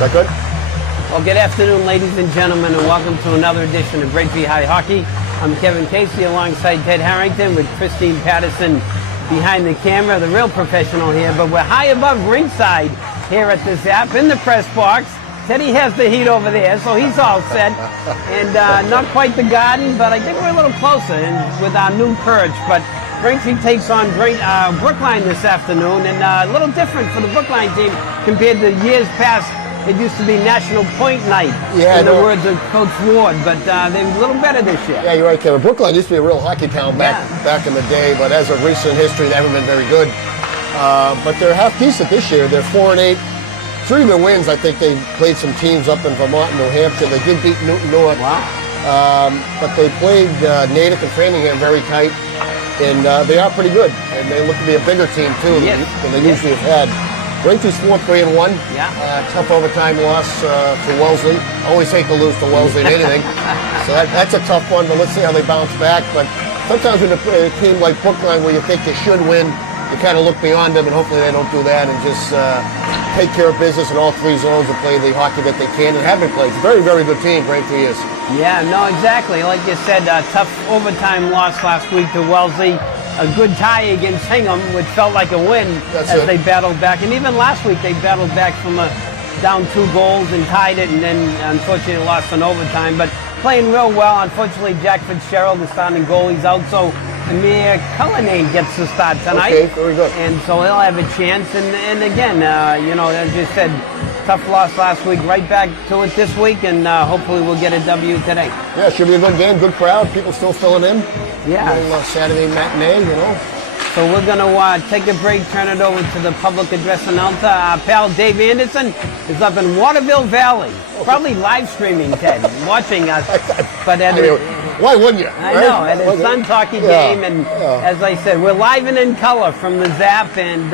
that good? Well, good afternoon, ladies and gentlemen, and welcome to another edition of Braintree High Hockey. I'm Kevin Casey alongside Ted Harrington with Christine Patterson behind the camera, the real professional here. But we're high above ringside here at the Zap in the press box. Teddy has the heat over there, so he's all set. And not quite the Garden, but I think we're a little closer with our new perch. But Braintree takes on Brookline this afternoon, and a little different for the Brookline team compared to years past. It used to be National Point Night, in the words of Coach Ward, but they're a little better this year. Yeah, you're right, Kevin. Brookline used to be a real hockey town back in the day, but as of recent history, they haven't been very good. But they're half decent this year. They're 4-8. 3 of their wins, I think they played some teams up in Vermont and New Hampshire. They did beat Newton North. Wow. But they played Natick and Framingham very tight, and they are pretty good. And they look to be a bigger team, too, than they usually have had. Braintree's 4-3-1. Yeah. Tough overtime loss to Wellesley. Always hate to lose to Wellesley in anything. So that's a tough one, but let's see how they bounce back. But sometimes with a team like Brookline where you think you should win, you kind of look beyond them, and hopefully they don't do that and just take care of business in all 3 zones and play the hockey that they can and have been played. Very, very good team, Braintree is. Yeah, no, exactly. Like you said, a tough overtime loss last week to Wellesley. A good tie against Hingham, which felt like a win they battled back. And even last week, they battled back from down 2 goals and tied it, and then unfortunately lost in overtime. But playing real well. Unfortunately, Jack Fitzgerald, the starting goalie's out, so Amir Cullinane gets the start tonight. Okay, very good. And so he'll have a chance. And again, as you said, tough loss last week, right back to it this week, and hopefully we'll get a W today. Yeah, should be a good game, good crowd, people still filling in. Yeah. Little Saturday matinee, So we're going to take a break, turn it over to the public address announcer. Our pal Dave Anderson is up in Waterville Valley, probably live streaming, Ted, watching us. But why wouldn't you? I know, at his son's hockey game, and as I said, we're live and in color from the Zap. And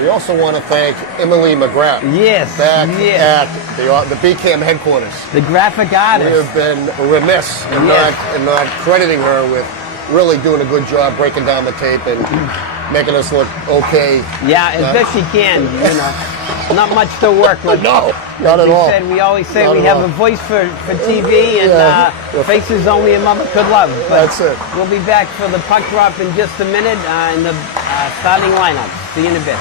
we also want to thank Emily McGrath. Yes, back at the BCAM headquarters. The graphic artist. We have been remiss in not crediting her with really doing a good job breaking down the tape and making us look okay. Yeah, as best she can, Not much to work with. No, not at all. We always say we have a voice for TV, and faces only a mother could love. But that's it. We'll be back for the puck drop in just a minute in the starting lineup. See you in a bit.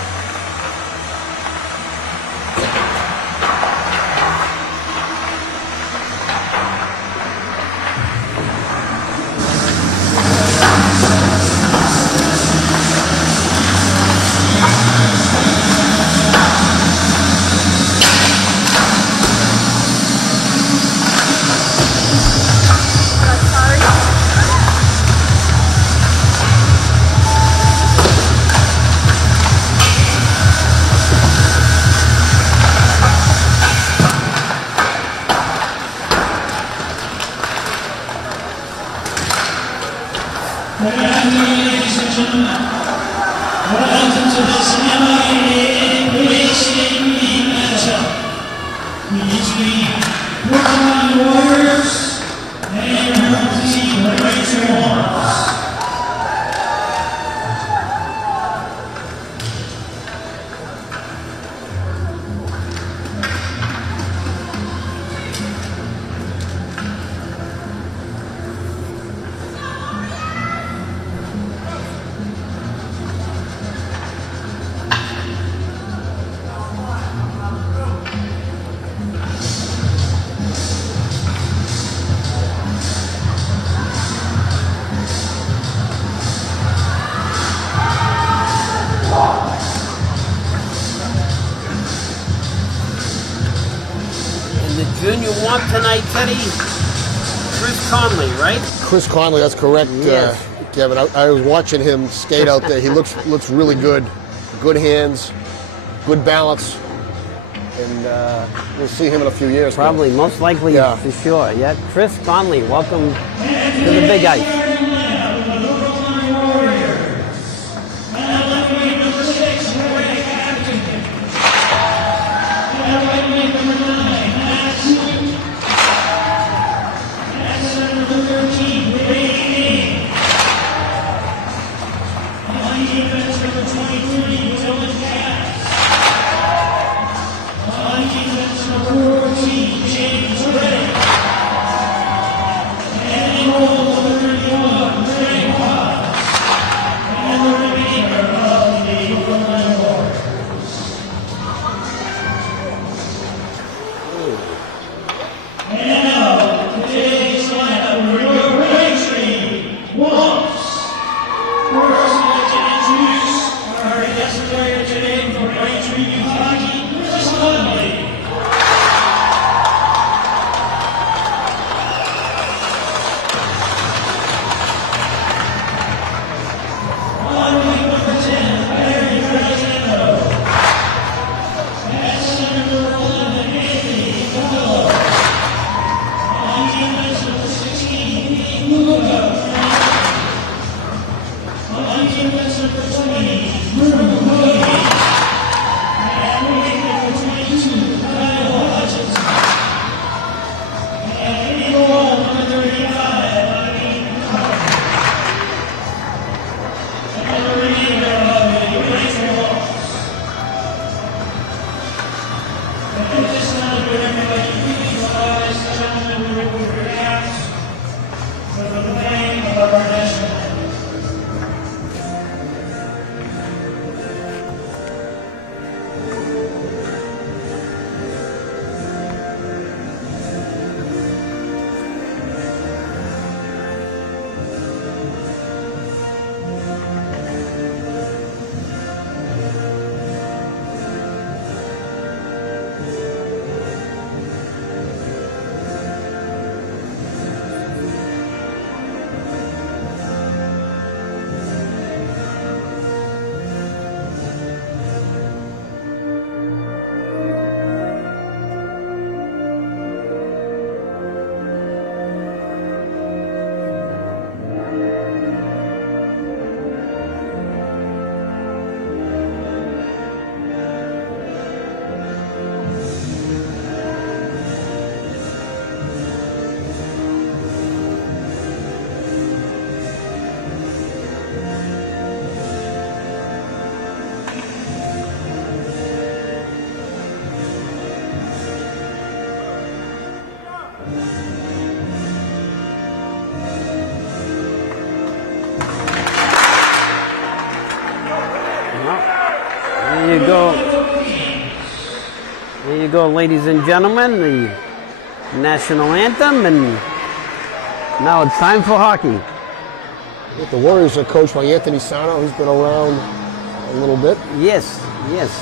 Ladies and gentlemen, welcome to this MMA Racing League matchup between Brookline Warriors and Braintree Warriors. Junior want tonight, Teddy? Chris Conley, right? Chris Conley, that's correct, yes. Kevin. I was watching him skate out there. He looks really good. Good hands, good balance, and we'll see him in a few years. Probably, most likely, for sure. Yeah, Chris Conley, welcome to the Big Ice. At this time, would everybody please rise, gentlemen, we will relax for the playing of our national anthem. There you go. There you go, ladies and gentlemen, the national anthem, and now it's time for hockey. The Warriors are coached by Anthony Sano, who's been around a little bit. Yes,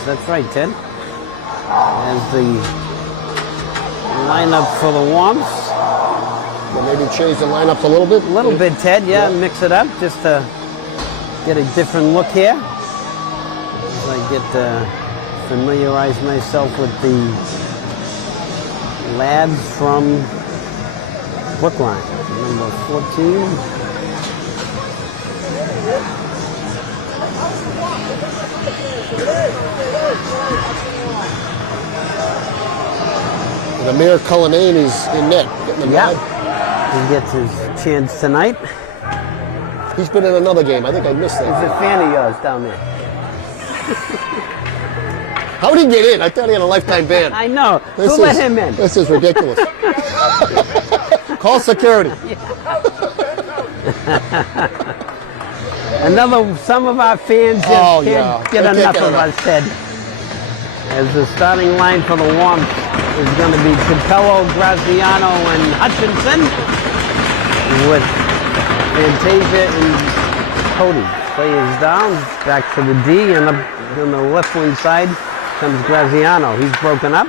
that's right, Ted. As the lineup for the Womps. Well, maybe change the lineups a little bit. A little bit, Ted, yeah, mix it up just to get a different look here. As I get to familiarize myself with the lads from Brookline. Number 14. And Amir Cullinane is in net, getting the nod. He gets his chance tonight. He's been in another game. I think I missed He's that. a fan of yours down there. How did he get in? I thought he had a lifetime ban. I know. Who let him in? This is ridiculous. Call security. Some of our fans just can't get enough of us, Ted. As the starting line for the Womps is going to be Capello, Graziano, and Hutchinson, with Fantasia and Cody. Players down, back to the D, and up on the left wing side comes Graziano. He's broken up.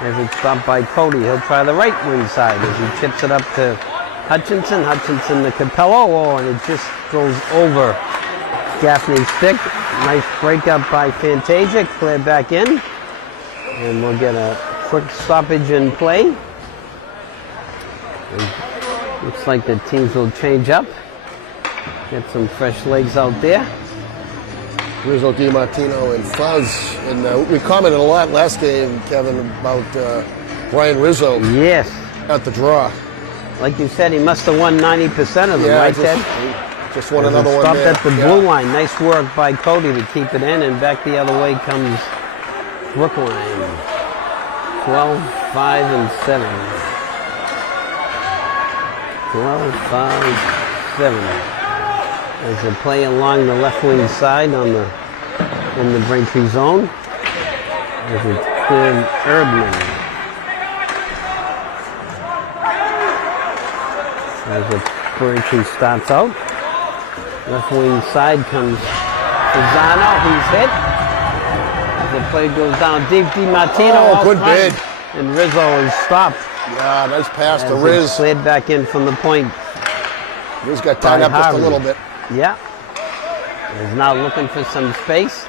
As it's stopped by Cody, he'll try the right wing side as he chips it up to Hutchinson. Hutchinson to Capello, and it just goes over Gaffney's stick. Nice breakup by Fantasia, cleared back in. And we'll get a quick stoppage in play. And looks like the teams will change up. Get some fresh legs out there. Rizzo, DiMartino, and Fuzz. And we commented a lot last game, Kevin, about Brian Rizzo. Yes. At the draw. Like you said, he must have won 90% of them, right, Ted? Just won another one stopped there. At the blue line. Nice work by Cody to keep it in, and back the other way comes Brookline. 12, 5, and 7. 12, 5, 7. As they play along the left wing side in the Braintree zone. As it's cleared Erdman. As the Braintree starts out. Left wing side comes Pisano, he's hit. As the play goes down deep, DiMartino. Oh, good bid. And Rizzo is stopped. Yeah, nice pass to As Riz. it slid back in from the point. Riz got tied up just a little bit. Yeah. He's now looking for some space.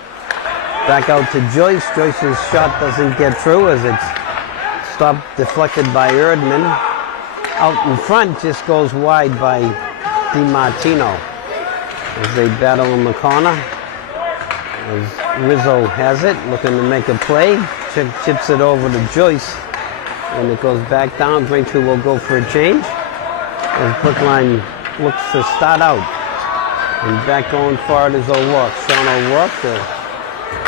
Back out to Joyce. Joyce's shot doesn't get through as it's stopped, deflected by Erdman. Out in front just goes wide by DiMartino as they battle in the corner. As Rizzo has it, looking to make a play. Chips it over to Joyce. And it goes back down. Braintree will go for a change. As Brookline looks to start out. And back going forward is O'Rourke. Sean O'Rourke, the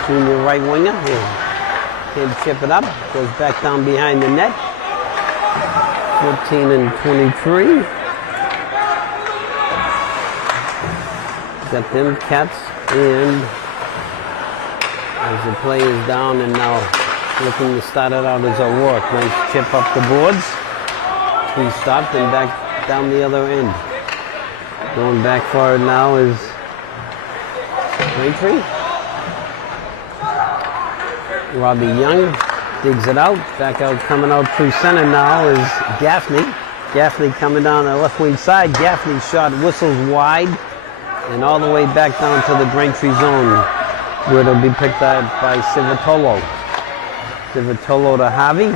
junior right winger. Here. Can't chip it up. Goes back down behind the net. 14 and 23. Got them Cats, and as the play is down and now looking to start it out as a work. Nice chip up the boards. He stopped and back down the other end. Going back for it now is Braintree. Robbie Young digs it out. Back out, coming out through center now is Gaffney. Gaffney coming down the left wing side. Gaffney shot whistles wide and all the way back down to the Braintree zone, where it'll be picked up by Civatolo. Civatolo to Javi.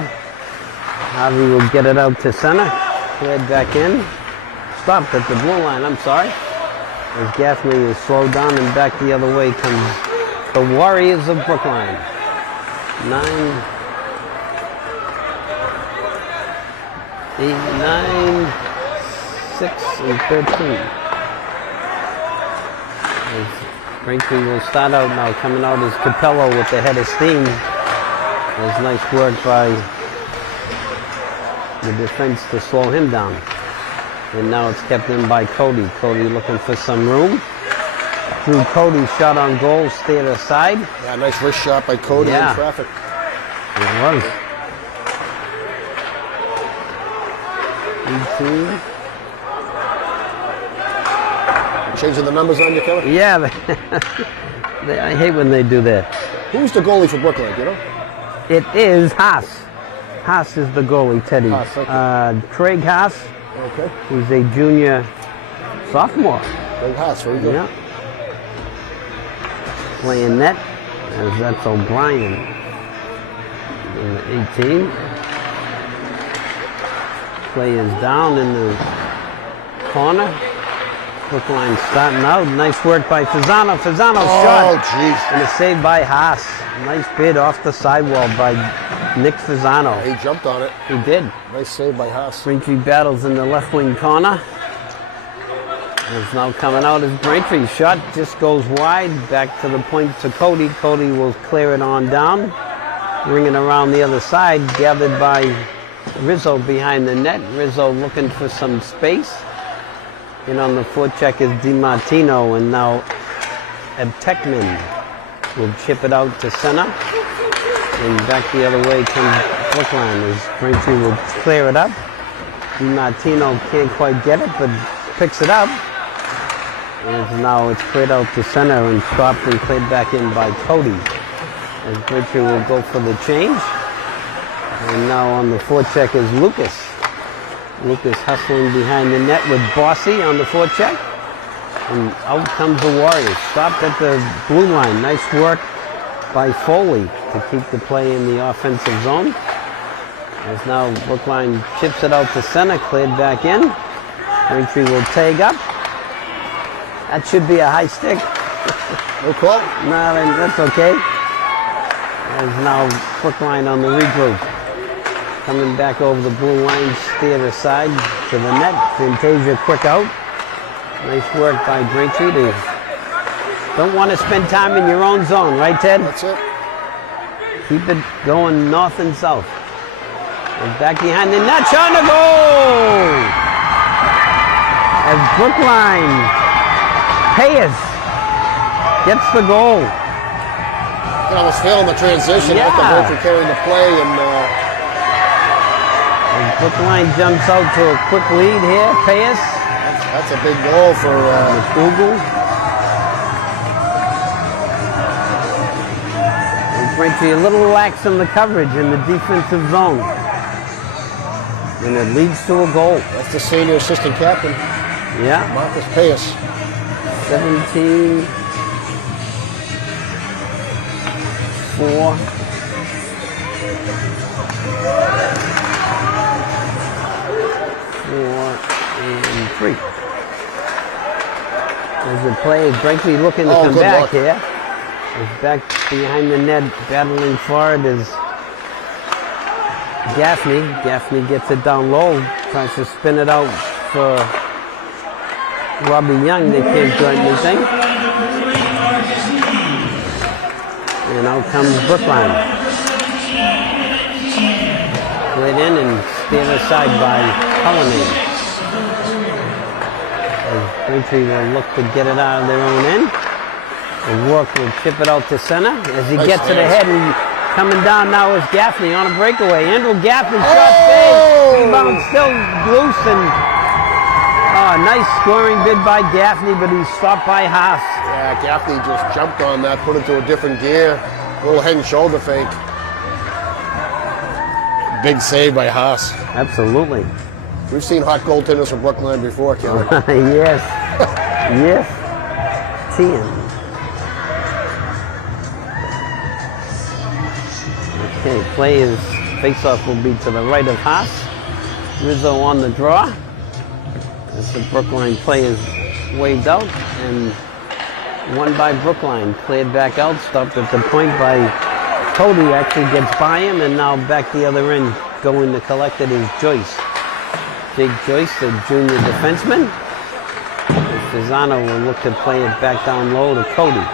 Javi will get it out to center. Cleared back in. Stopped at the blue line, I'm sorry. As Gaffney is slowed down and back the other way comes the Warriors of Brookline. 9, 6, and 13. As Braintree will start out now. Coming out is Capello with the head of steam. There's nice work by the defense to slow him down. And now it's kept in by Cody. Cody looking for some room. Drew Cody shot on goal, stayed aside. Yeah, nice wrist shot by Cody in traffic. It was. 18. Changing the numbers on you, Kevin? Yeah, I hate when they do that. Who's the goalie for Brookline, you know? It is Haas. Haas is the goalie, Teddy. Haas, okay. Craig Haas. Okay. He's a junior sophomore. Craig Haas, very good. Yeah. Playing net, as that's O'Brien in the 18. Play is down in the corner. Brookline starting out. Nice work by Fasano. Fasano shot. Oh, jeez. And a save by Haas. Nice bid off the sidewall by Nick Fasano. He jumped on it. He did. Nice save by Haas. Braintree battles in the left wing corner. It's now coming out as Braintree. Shot just goes wide. Back to the point to Cody. Cody will clear it on down. Ringing around the other side. Gathered by Rizzo behind the net. Rizzo looking for some space. And on the forecheck is DiMartino. And now Ebtekman will chip it out to center. And back the other way comes Brookline as Braintree will clear it up. DiMartino can't quite get it, but picks it up. And now it's cleared out to center and stopped and cleared back in by Cody. As Braintree will go for the change. And now on the forecheck is Lucas. Lucas hustling behind the net with Bossy on the forecheck. And out comes the Warriors. Stopped at the blue line. Nice work by Foley to keep the play in the offensive zone. As now Brookline chips it out to center, cleared back in. Braintree will tag up. That should be a high stick. No call? No, that's okay. As now Brookline on the regroup. Coming back over the blue line, steered aside to the net. Fantasia quick out. Nice work by Braintree. Don't want to spend time in your own zone, right, Ted? That's it. Keep it going north and south. And back behind the net, shot to goal! As Brookline Payas gets the goal. You almost failing the transition. Yeah. Let the Braintree carrying the play. And Brookline jumps out to a quick lead here. Payas. that's a big goal for Google. Braintree a little lax in the coverage in the defensive zone. And it leads to a goal. That's the senior assistant captain, Yeah. Marcus Payas. 17, 4. And 3. As the play is Braintree looking to come good back luck. here. Is back behind the net, battling for it is Gaffney. Gaffney gets it down low, tries to spin it out for Robbie Young. They can't do anything. And out comes Brookline. the other side by Cullinane. Braintree will look to get it out of their own end. O'Rourke will chip it out to center as he gets it ahead, and coming down now is Gaffney on a breakaway. Andrew Gaffney, shot saved. Rebound still loose, and nice scoring bid by Gaffney, but he's stopped by Haas. Yeah, Gaffney just jumped on that, put it to a different gear. Little head and shoulder fake. Big save by Haas. Absolutely. We've seen hot goaltenders from Brookline before, Kevin. Yes. Yes. Tian. Okay, players face-off will be to the right of Haas. Rizzo on the draw. As the Brookline players waved out, and won by Brookline. Cleared back out, stopped at the point by Cody, actually gets by him, and now back the other end. Going to collect it is Joyce. Jake Joyce, the junior defenseman. Fasano will look to play it back down low to Cody.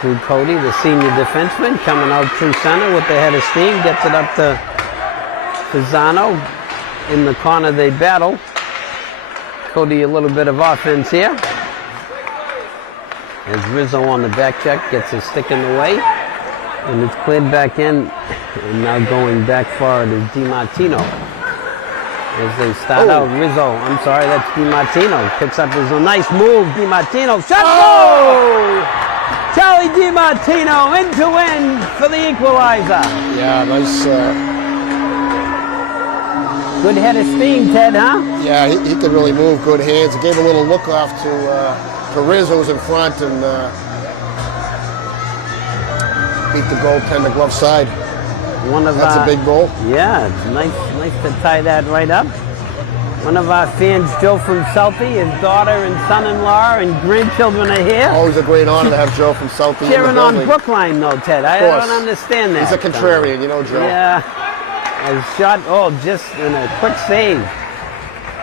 Through Cody, the senior defenseman, coming out through center with the head of steam, gets it up to Fasano. In the corner they battle. Cody a little bit of offense here. As Rizzo on the back check gets a stick in the way. And it's cleared back in. And now going back forward is DiMartino. As they start out, Rizzo, I'm sorry, that's DiMartino. Picks up his nice move, DiMartino. Shot goal! Charlie DiMartino end to end for the equalizer. Yeah, nice. Good head of steam, Ted, huh? Yeah, he could really move. Good hands. He gave a little look off to Rizzo, who's in front, and beat the goaltender glove side. That's a big goal. Yeah, nice to tie that right up. One of our fans, Joe from Southie, his daughter and son-in-law and grandchildren are here. Always a great honor to have Joe from Southie. Cheering on Brookline, though, Ted. I don't understand that. He's a contrarian, you know, Joe. Yeah. As shot, just in a quick save.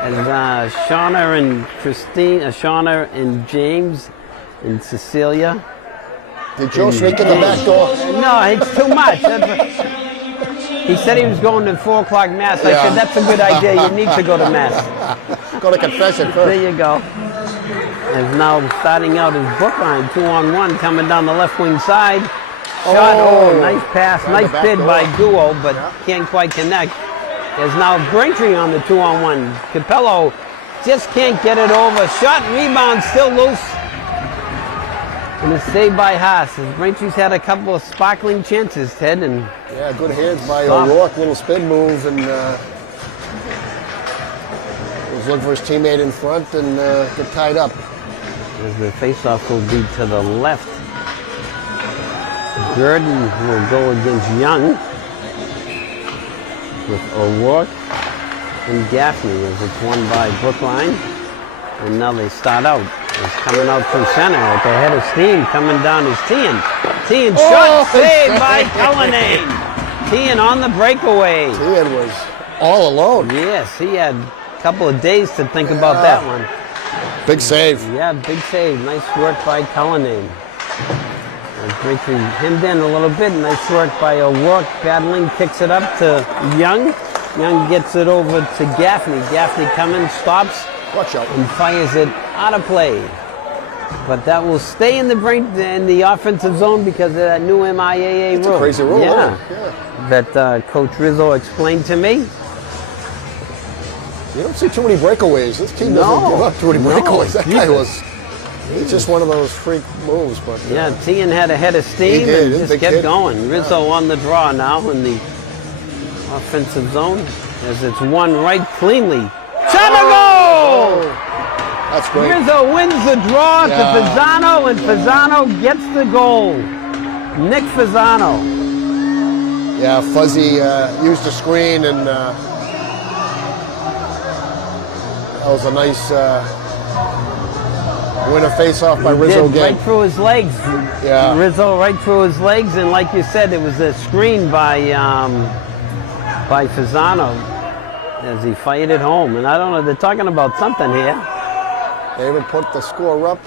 As Shauna and Christine, Shauna and James and Cecilia. Did Joe sneak in the back door? No, it's too much. He said he was going to 4 o'clock mass. I said, that's a good idea. You need to go to mass. Go to confession first. There you go. And now starting out is Brookline, 2-on-1, coming down the left wing side. Shot, nice pass, nice bid by Duo, but can't quite connect. There's now Braintree on the 2-on-1. Capello just can't get it over. Shot and rebound still loose. And it's saved by Haas. Braintree's had a couple of sparkling chances, Ted. And yeah, good hands by O'Rourke, little spin move, and was looking for his teammate in front and get tied up. As the faceoff will be to the left. Gurdon will go against Young with O'Rourke and Gaffney as it's won by Brookline. And now they start out. It's coming out through center at the head of steam. Coming down is Tian. Tian shot saved by Cullinane. Tian on the breakaway. Tian was all alone. Yes, he had a couple of days to think about that one. Big save. Yeah, big save. Nice work by Cullinane. Braintree hemmed in a little bit. Nice work by O'Rourke. Battling, kicks it up to Young. Young gets it over to Gaffney. Gaffney coming, stops. Watch out. And fires it out of play. But that will stay in the offensive zone because of that new MIAA rule. It's a crazy rule. Yeah. That Coach Rizzo explained to me. You don't see too many breakaways. This team doesn't give up too many breakaways. That guy was... It's just one of those freak moves, but... Yeah, Tian had a head of steam and just kept going. Rizzo on the draw now in the offensive zone as it's won right cleanly. Shot a goal! That's great. Rizzo wins the draw to Fasano, and Fasano gets the goal. Nick Fasano. Yeah, Fuzzy used the screen, and that was a nice winner face-off by Rizzo again. Right through his legs. Yeah. Rizzo right through his legs, and like you said, it was a screen by Fasano as he fired it home. And I don't know, they're talking about something here. They even put the score up.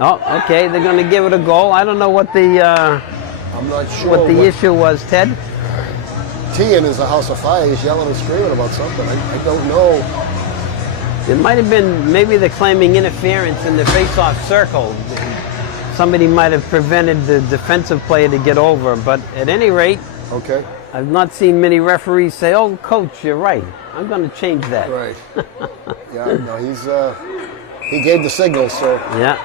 Oh, okay, they're going to give it a goal. I don't know what the I'm not sure what the issue was, Ted. Tian is a house of fire. He's yelling and screaming about something. I don't know. It might have been, maybe they're claiming interference in the face-off circle. Somebody might have prevented the defensive player to get over, but at any rate, Okay. I've not seen many referees say, "Oh, coach, you're right. I'm going to change that." Right. Yeah, no, he gave the signal, so Yeah.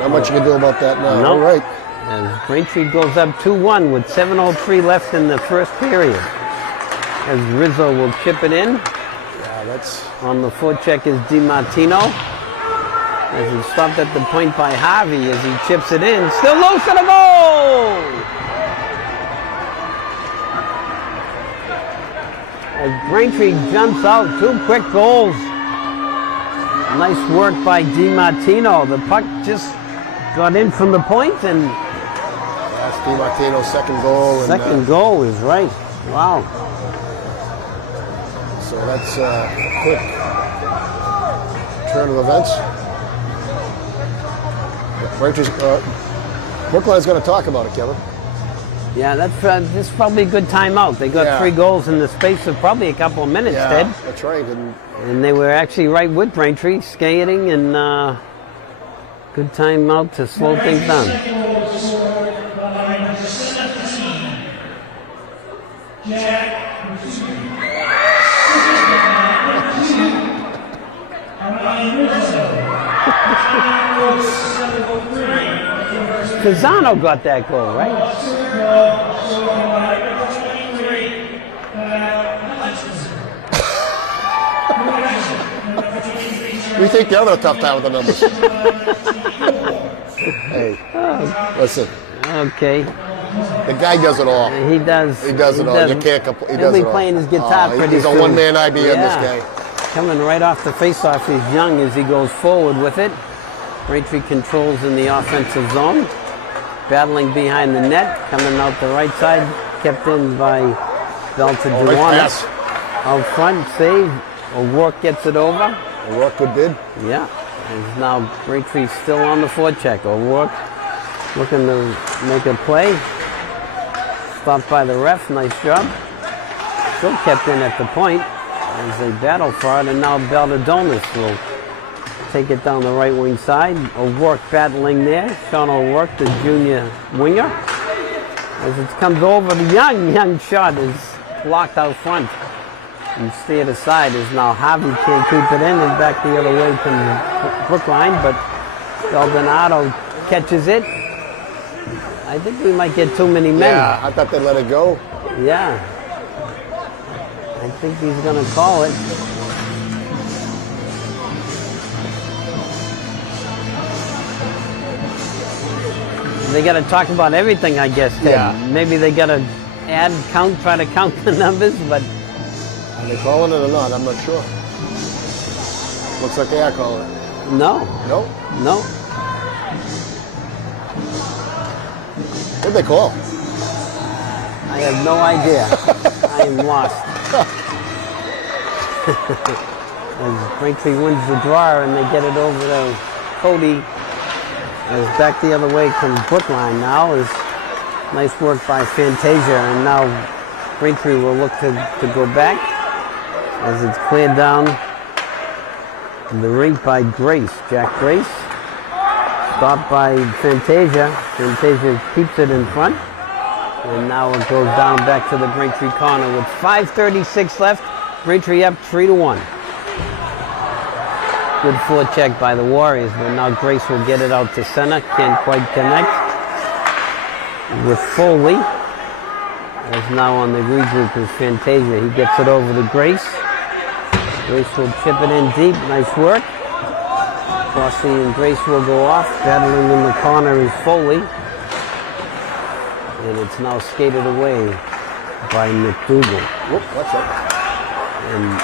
not much you can do about that now. No. All right. As Braintree goes up 2-1 with 7:03 left in the first period. As Rizzo will chip it in. Yeah, that's On the forecheck is DiMartino. As he's stopped at the point by Harvey as he chips it in. Still loose and a goal! As Braintree jumps out, 2 quick goals. Nice work by DiMartino. The puck just got in from the point, and that's DiMartino's second goal. And, second goal is right. Wow. so that's a quick turn of events. Brantree's, Brookline's going to talk about it, Kevin. Yeah, this is probably a good timeout. They got Yeah. 3 goals in the space of probably a couple of minutes, Ted. That's right. And they were actually right with Braintree, skating, and good timeout to slow things down. Second goal was scored by number 17, Jack. Casano got that goal, right? We think the other tough time with the numbers. Hey, listen, Okay. the guy does it all. He does. He does it all. You can't complain. He He'll does be it all. playing his guitar pretty He's soon. a one-man IBM, this Yeah. guy. Coming right off the faceoff is Young as he goes forward with it. Braintree controls in the offensive zone. Battling behind the net. Coming out the right side. Kept in by Belton Oh, nice pass. Out front, save. O'Rourke gets it over. O'Rourke, good bid. Yeah. And now Braintree still on the forecheck. O'Rourke looking to make a play. Stopped by the ref. Nice job. Still kept in at the point as they battle for it. And now Baldodonis will take it down the right wing side. O'Rourke battling there. Sean O'Rourke, the junior winger. As it comes over, the young shot is blocked out front. And steered aside as now Harvey can't keep it in and back the other way from Brookline, but Baldonado catches it. I think we might get too many men. Yeah, I thought they'd let it go. Yeah. I think he's going to call it. They got to talk about everything, I guess, Ted. Yeah. Maybe they got to try to count the numbers, but Are they calling it or not? I'm not sure. Looks like they are calling it. no. No? No. What'd they call? I have no idea. I am lost. As Braintree wins the draw and they get it over to Cody. As back the other way comes Brookline now. Is nice work by Fantasia, and now Braintree will look to go back as it's cleared down the rink by Grace. Jack Grace. Stopped by Fantasia. Fantasia keeps it in front. And now it goes down back to the Braintree corner with 5:36 left. Braintree up 3-1. Good forecheck by the Warriors, but now Grace will get it out to center. Can't quite connect. With Foley. As now on the regroup is Fantasia. He gets it over to Grace. Grace will chip it in deep. Nice work. Fossey and Grace will go off. Battling in the corner is Foley. And it's now skated away by McDougal. Whoop, that's it. And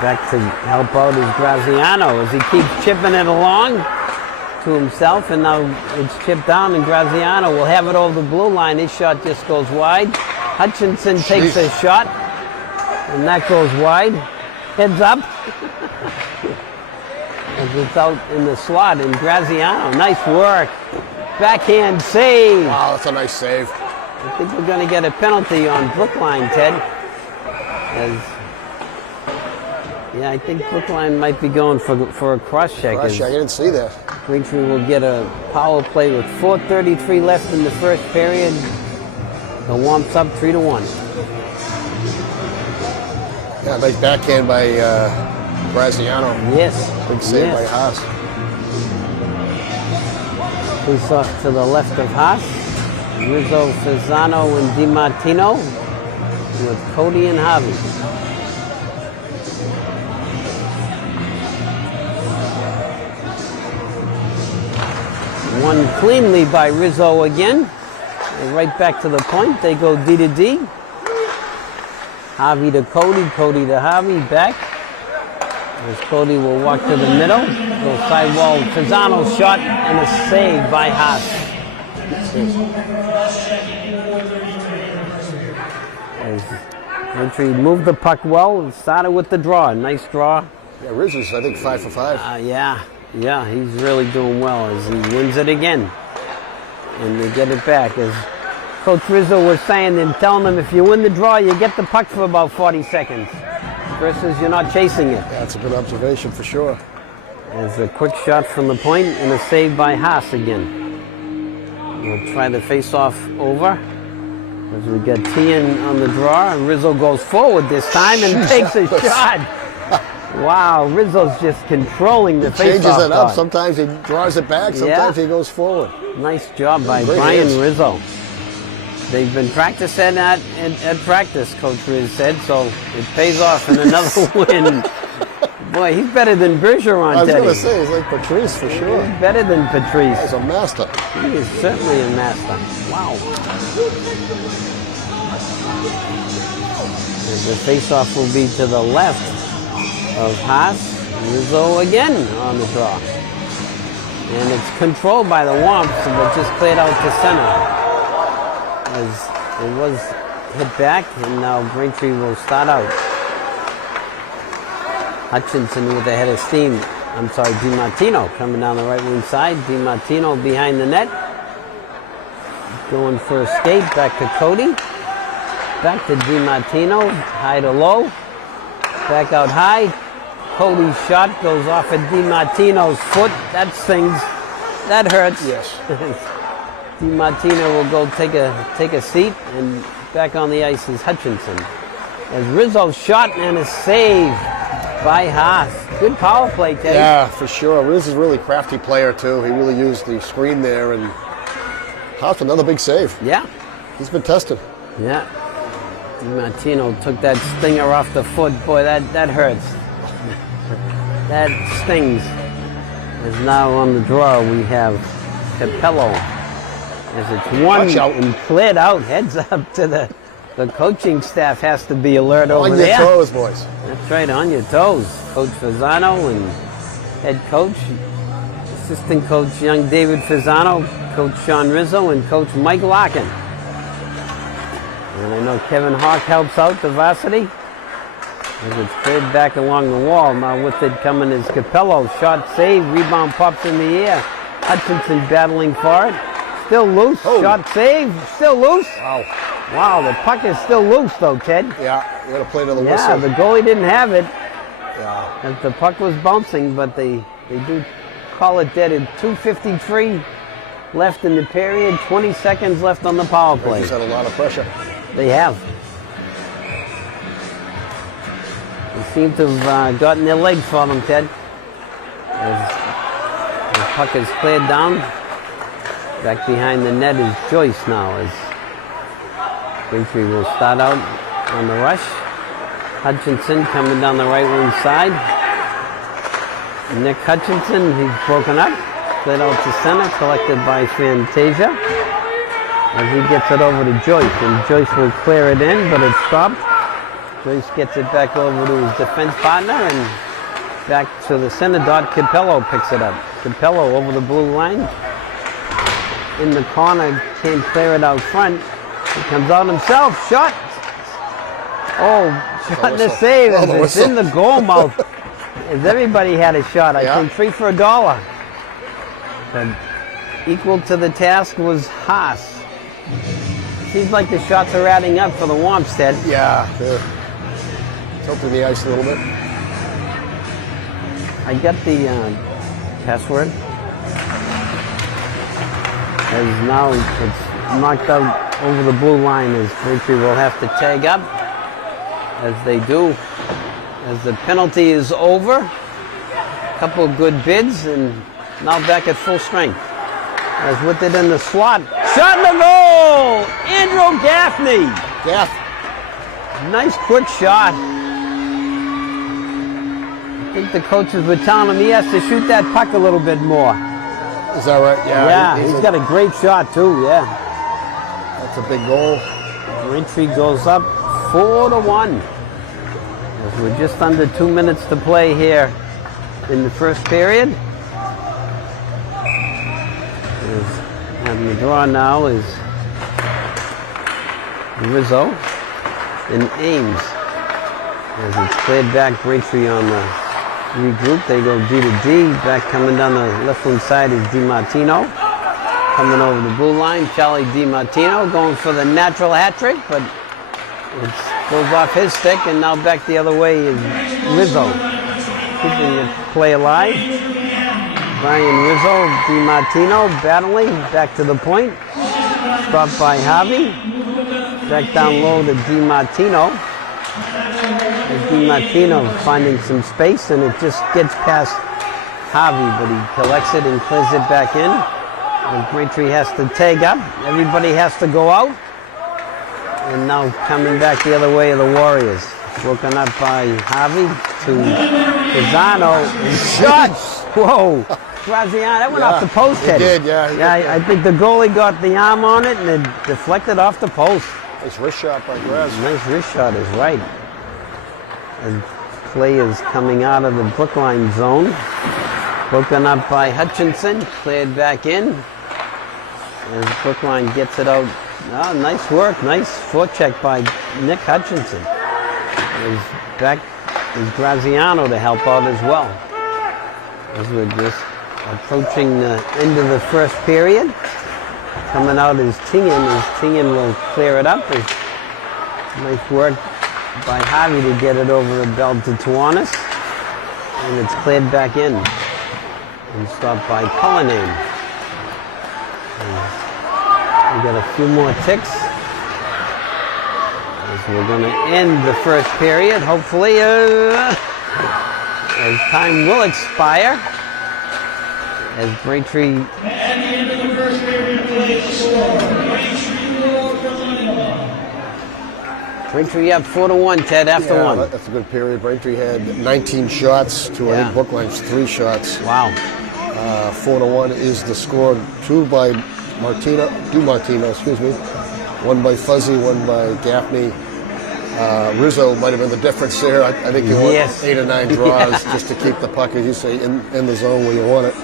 back to help out is Graziano as he keeps chipping it along to himself. And now it's chipped down and Graziano will have it over the blue line. His shot just goes wide. Hutchinson takes a shot and that goes wide. Heads up. As it's out in the slot, and Graziano, nice work. Backhand save. Wow, that's a nice save. I think we're going to get a penalty on Brookline, Ted. Yeah, I think Brookline might be going for a cross-check. I didn't see that. Braintree will get a power play with 4:33 left in the first period. The warms up 3-1. Yeah, nice backhand by Graziano. Yes. Big save yes. by Haas. Face off to the left of Haas. Rizzo, Fasano, and DiMartino with Cody and Javi. One cleanly by Rizzo again. And right back to the point. They go D to D. Javi to Cody, Cody to Javi, back. As Cody will walk to the middle. Go sidewall, Fasano's shot, and a save by Haas. As Braintree moved the puck well and started with the draw. Nice draw. Yeah, Rizzo's, I think, 5 for 5. Yeah, he's really doing well as he wins it again. And they get it back. As Coach Rizzo was saying and telling them, if you win the draw, you get the puck for about 40 seconds. Versus you're not chasing it. That's a good observation for sure. There's a quick shot from the point and a save by Haas again. We'll try the face-off over. As we get Tian on the draw, and Rizzo goes forward this time and takes a shot. Wow, Rizzo's just controlling the face-off. Changes it up. dot. Sometimes he draws it back. Sometimes he goes forward. Nice job by Great Brian hands. Rizzo. They've been practicing at practice, Coach Riz said, so it pays off in another win. Boy, he's better than Bergeron, I was Teddy. going to say, he's like Patrice for sure. He's better than Patrice. He's a master. He is certainly a master. Wow. The face-off will be to the left of Haas. Rizzo again on the draw. And it's controlled by the Womps, but just cleared out to center. As it was hit back, and now Braintree will start out. Hutchinson with a head of steam. DiMartino coming down the right wing side. DiMartino behind the net. Going for a skate, back to Cody. Back to DiMartino, high to low. Back out high. Cody's shot goes off at DiMartino's foot. That stings. That hurts. Yes. DiMartino will go take a seat, and back on the ice is Hutchinson. As Rizzo's shot and a save by Haas. Good power play, Teddy. Yeah, for sure. Riz is a really crafty player, too. He really used the screen there, and Haas, another big save. Yeah. He's been tested. Yeah. DiMartino took that stinger off the foot. Boy, that hurts. That stings. As now on the draw we have Capello. As it's one Watch out. and cleared out. Heads up to the coaching staff has to be alert over On there. your toes, boys. That's right, on your toes. Coach Fasano and head coach, assistant coach young David Fasano, Coach Sean Rizzo, and Coach Mike Larkin. And I know Kevin Hawk helps out the varsity. As it's cleared back along the wall. Now with it coming is Capello. Shot save, rebound pops in the air. Hutchinson battling for it. Still loose, shot save, still loose. Wow. Wow, the puck is still loose though, Ted. Yeah, you got to play to the Yeah, whistle. the goalie didn't have it. Yeah. As the puck was bouncing, but they do call it dead at 2:53 left in the period, 20 seconds left on the power play. He's had a lot of pressure. They have. They seem to have gotten their legs for them, Ted. As the puck is cleared down. Back behind the net is Joyce now, as Braintree will start out on the rush. Hutchinson coming down the right wing side. Nick Hutchinson, he's broken up. Cleared out to center, collected by Fantasia. As he gets it over to Joyce, and Joyce will clear it in, but it's stopped. Joyce gets it back over to his defense partner, and back to the center dot. Capello picks it up. Capello over the blue line. In the corner, can't clear it out front. He comes out himself, shot. Oh, shot and a save. Oh, the It's whistle. in the goal mouth. As everybody had a shot. I think 3 for $1. But equal to the task was Haas. Seems like the shots are adding up for the Womps, Ted. Yeah, they're tilting the ice a little bit. I got the password. As now it's knocked out over the blue line as Braintree will have to tag up, as they do, as the penalty is over. A couple of good bids, and now back at full strength. As with it in the slot. Shot in the goal! Andrew Gaffney! Yeah. Nice quick shot. I think the coaches were telling him he has to shoot that puck a little bit more. Is that right? Yeah, he's got a great shot too, yeah. That's a big goal. Braintree goes up 4-1. As we're just under 2 minutes to play here in the first period. And the draw now is Rizzo and Ames. As it's cleared back, Braintree on the regroup. They go D to D. Back coming down the left wing side is DiMartino. Coming over the blue line, Charlie DiMartino going for the natural hat trick, but it goes off his stick, and now back the other way is Rizzo. Keeping the play alive. Brian Rizzo, DiMartino battling, back to the point. Stopped by Javi. Back down low to DiMartino. DiMartino finding some space, and it just gets past Javi, but he collects it and clears it back in. And Braintree has to tag up. Everybody has to go out. And now coming back the other way are the Warriors. Broken up by Javi to Pisano. And shots! Whoa! Graziano, that went off the post, It did, yeah. Yeah, I think the goalie got the arm on it and it deflected off the post. Nice wrist shot by Graz. Nice wrist shot is right. And play is coming out of the Brookline zone. Broken up by Hutchinson, cleared back in. As Brookline gets it out. Oh, nice work, nice forecheck by Nick Hutchinson. Is back is Graziano to help out as well. As we're just approaching the end of the first period. Coming out is Tingen, as Tingen will clear it up. As nice work by Javi to get it over the belt to Tuanis. And it's cleared back in. And stopped by Cullinane. We got a few more ticks. As we're going to end the first period, hopefully, as time will expire. As Braintree. At the end of the first period, play the score. Braintree up 4-1, Ted, after one. That's a good period. Braintree had 19 shots to, I think, Brookline's 3 shots. Wow. 4-1 is the score. 2 by DiMartino, excuse me. 1 by Fuzzy, 1 by Gaffney. Rizzo might have been the difference there. I think you want 8 or 9 draws just to keep the puck, as you say, in the zone where you want it.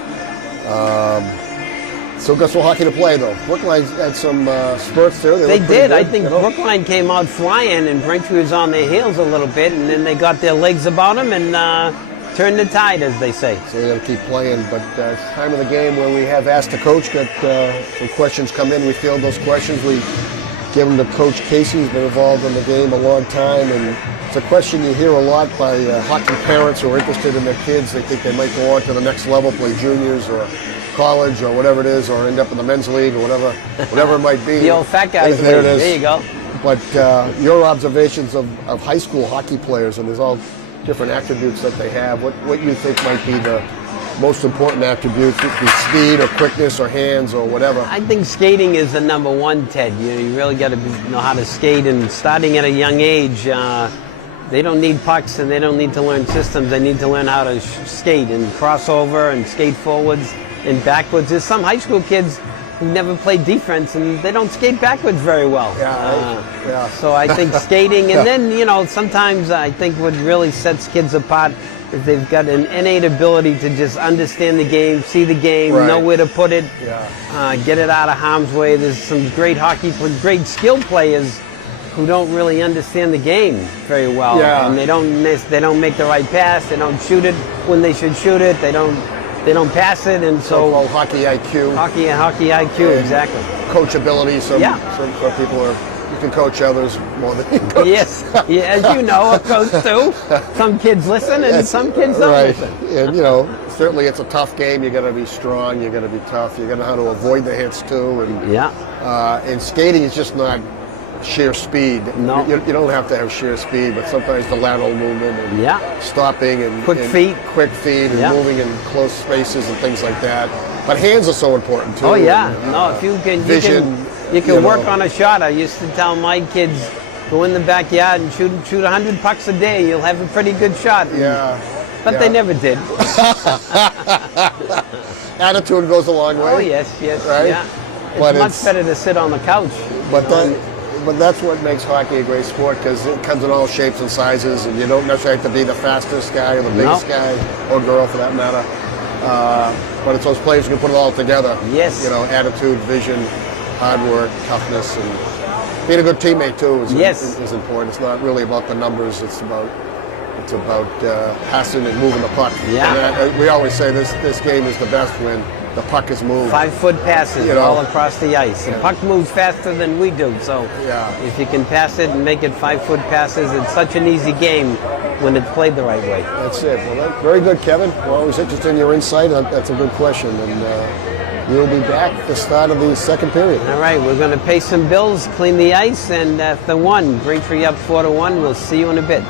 Still got some hockey to play, though. Brookline had some spurts there. They did. I think Brookline came out flying, and Braintree was on their heels a little bit, and then they got their legs about them and turned the tide, as they say. So they got to keep playing. But it's time of the game where we have asked the coach, got some questions come in. We field those questions. We give them to Coach Casey, who's been involved in the game a long time, and it's a question you hear a lot by hockey parents who are interested in their kids. They think they might go on to the next level, play juniors or college or whatever it is, or end up in the men's league or whatever it might be. The old fat guys there league. it is. There you go. But your observations of high school hockey players, and there's all different attributes that they have. What you think might be the most important attributes? It could be speed or quickness or hands or whatever. I think skating is the number one, Ted. You really got to know how to skate, and starting at a young age, they don't need pucks and they don't need to learn systems. They need to learn how to skate and crossover and skate forwards and backwards. There's some high school kids who never played defense and they don't skate backwards very well. Yeah. So I think skating, and then, sometimes I think what really sets kids apart is they've got an innate ability to just understand the game, see the game, know where to put it, get it out of harm's way. There's some great great skilled players who don't really understand the game very well, and they don't make the right pass. They don't shoot it when they should shoot it. They don't They don't pass it, and so So-called hockey IQ, hockey IQ, exactly. coachability. Some people are, you can coach others more than you coach. Yes, yeah, as you know, a coach too. Some kids listen, and some kids don't Right. listen. And, certainly it's a tough game. You got to be strong. You got to be tough. You got to know how to avoid the hits too. And Yeah, and skating is just not sheer speed. No. You don't have to have sheer speed, but sometimes the lateral movement and yeah. stopping and Quick feet. and Yeah. moving in close spaces and things like that. But hands are so important too. Oh yeah, And, no. If you can, vision, you can work know. on a shot. I used to tell my kids, go in the backyard and shoot 100 pucks a day. You'll have a pretty good shot. Yeah. But they never did. Attitude goes a long way. Oh yes, Right? yeah. It's But much it's- better to sit on the couch. But that's what makes hockey a great sport, because it comes in all shapes and sizes, and you don't necessarily have to be the fastest guy or the biggest guy, or girl for that matter. But it's those players who can put it all together. Yes. Attitude, vision, hard work, toughness, and being a good teammate too is important. It's not really about the numbers. It's about passing and moving the puck. Yeah. And we always say this game is the best when the puck is moved. 5-foot passes all across the ice. The Yeah. puck moves faster than we do, so Yeah. if you can pass it and make it 5-foot passes, it's such an easy game when it's played the right way. That's it. Well, very good, Kevin. We're always interested in your insight. That's a good question. And we'll be back at the start of the second period. All right, we're going to pay some bills, clean the ice, and after one, Braintree up 4-1. We'll see you in a bit.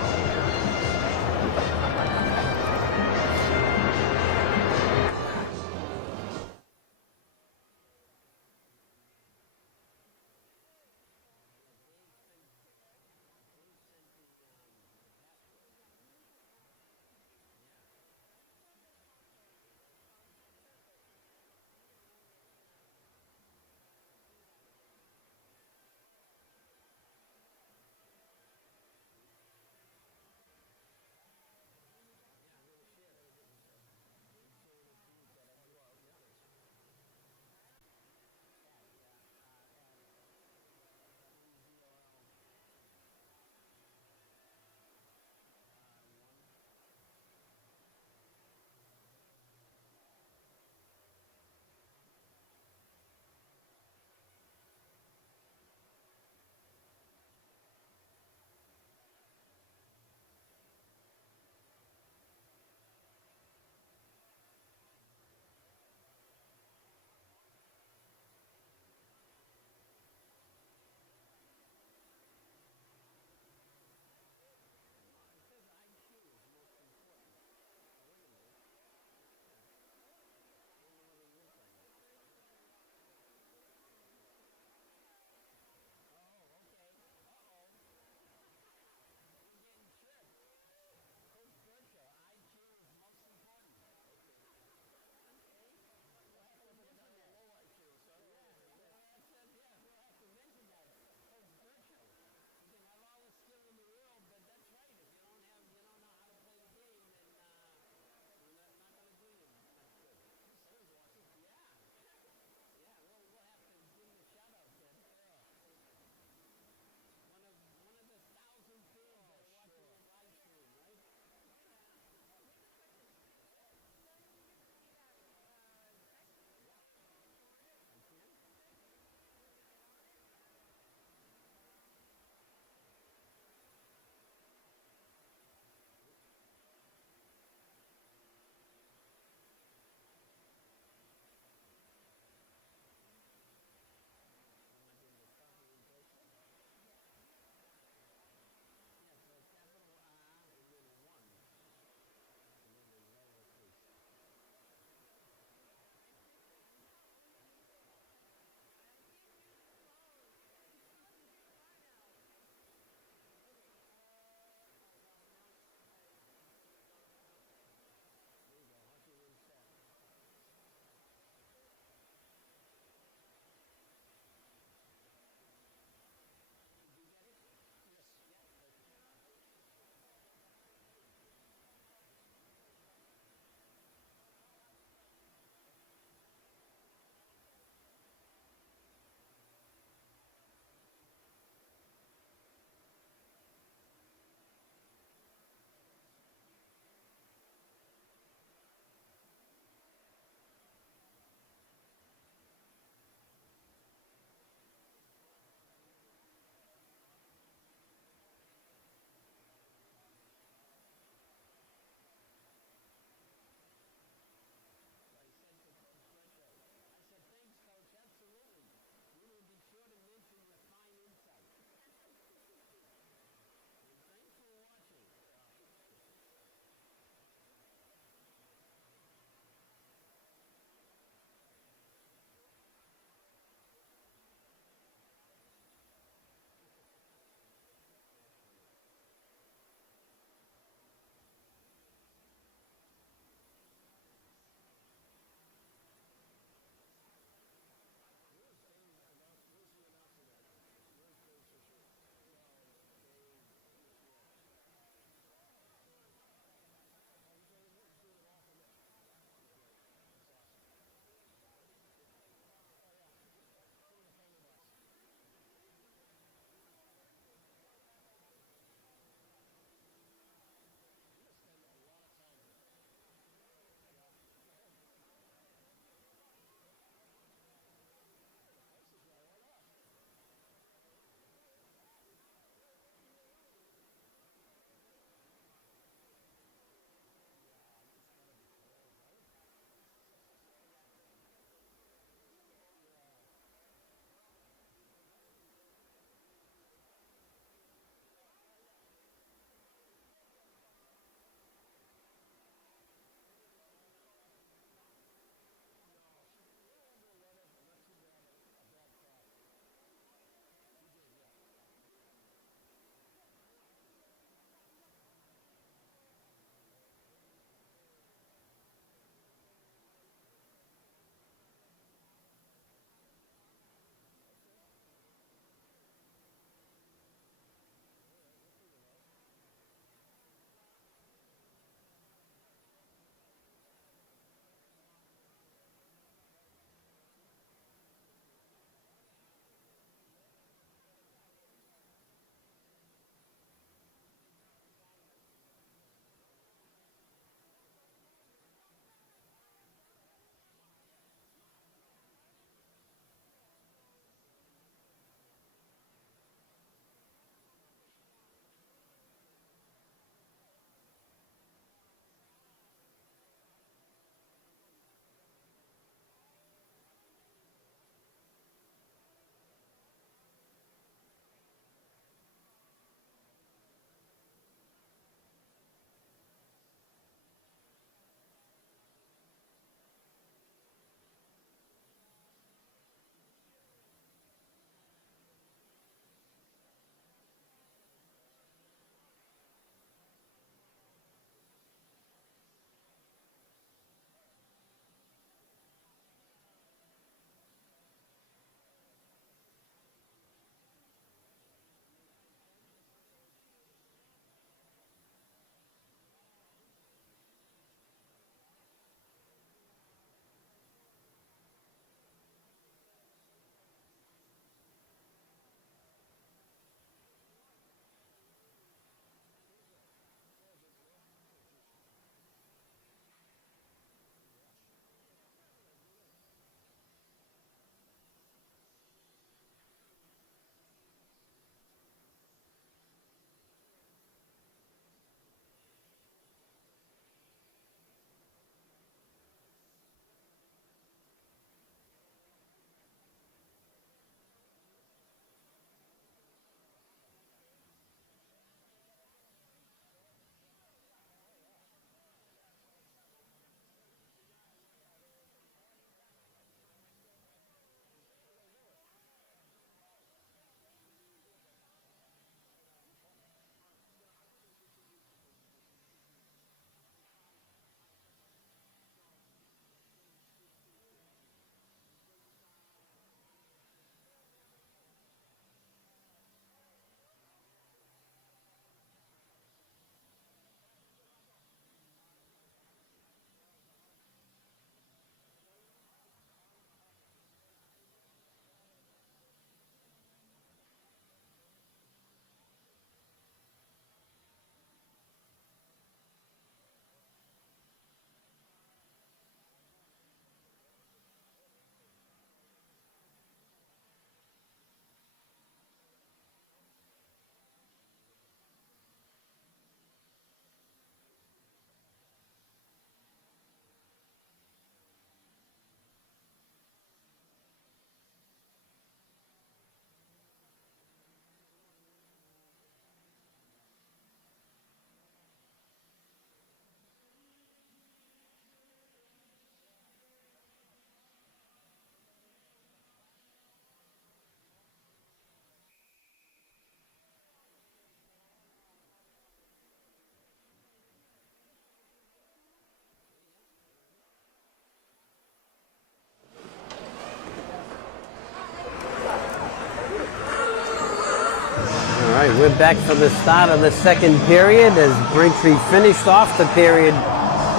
right, we're back for the start of the second period as Braintree finished off the period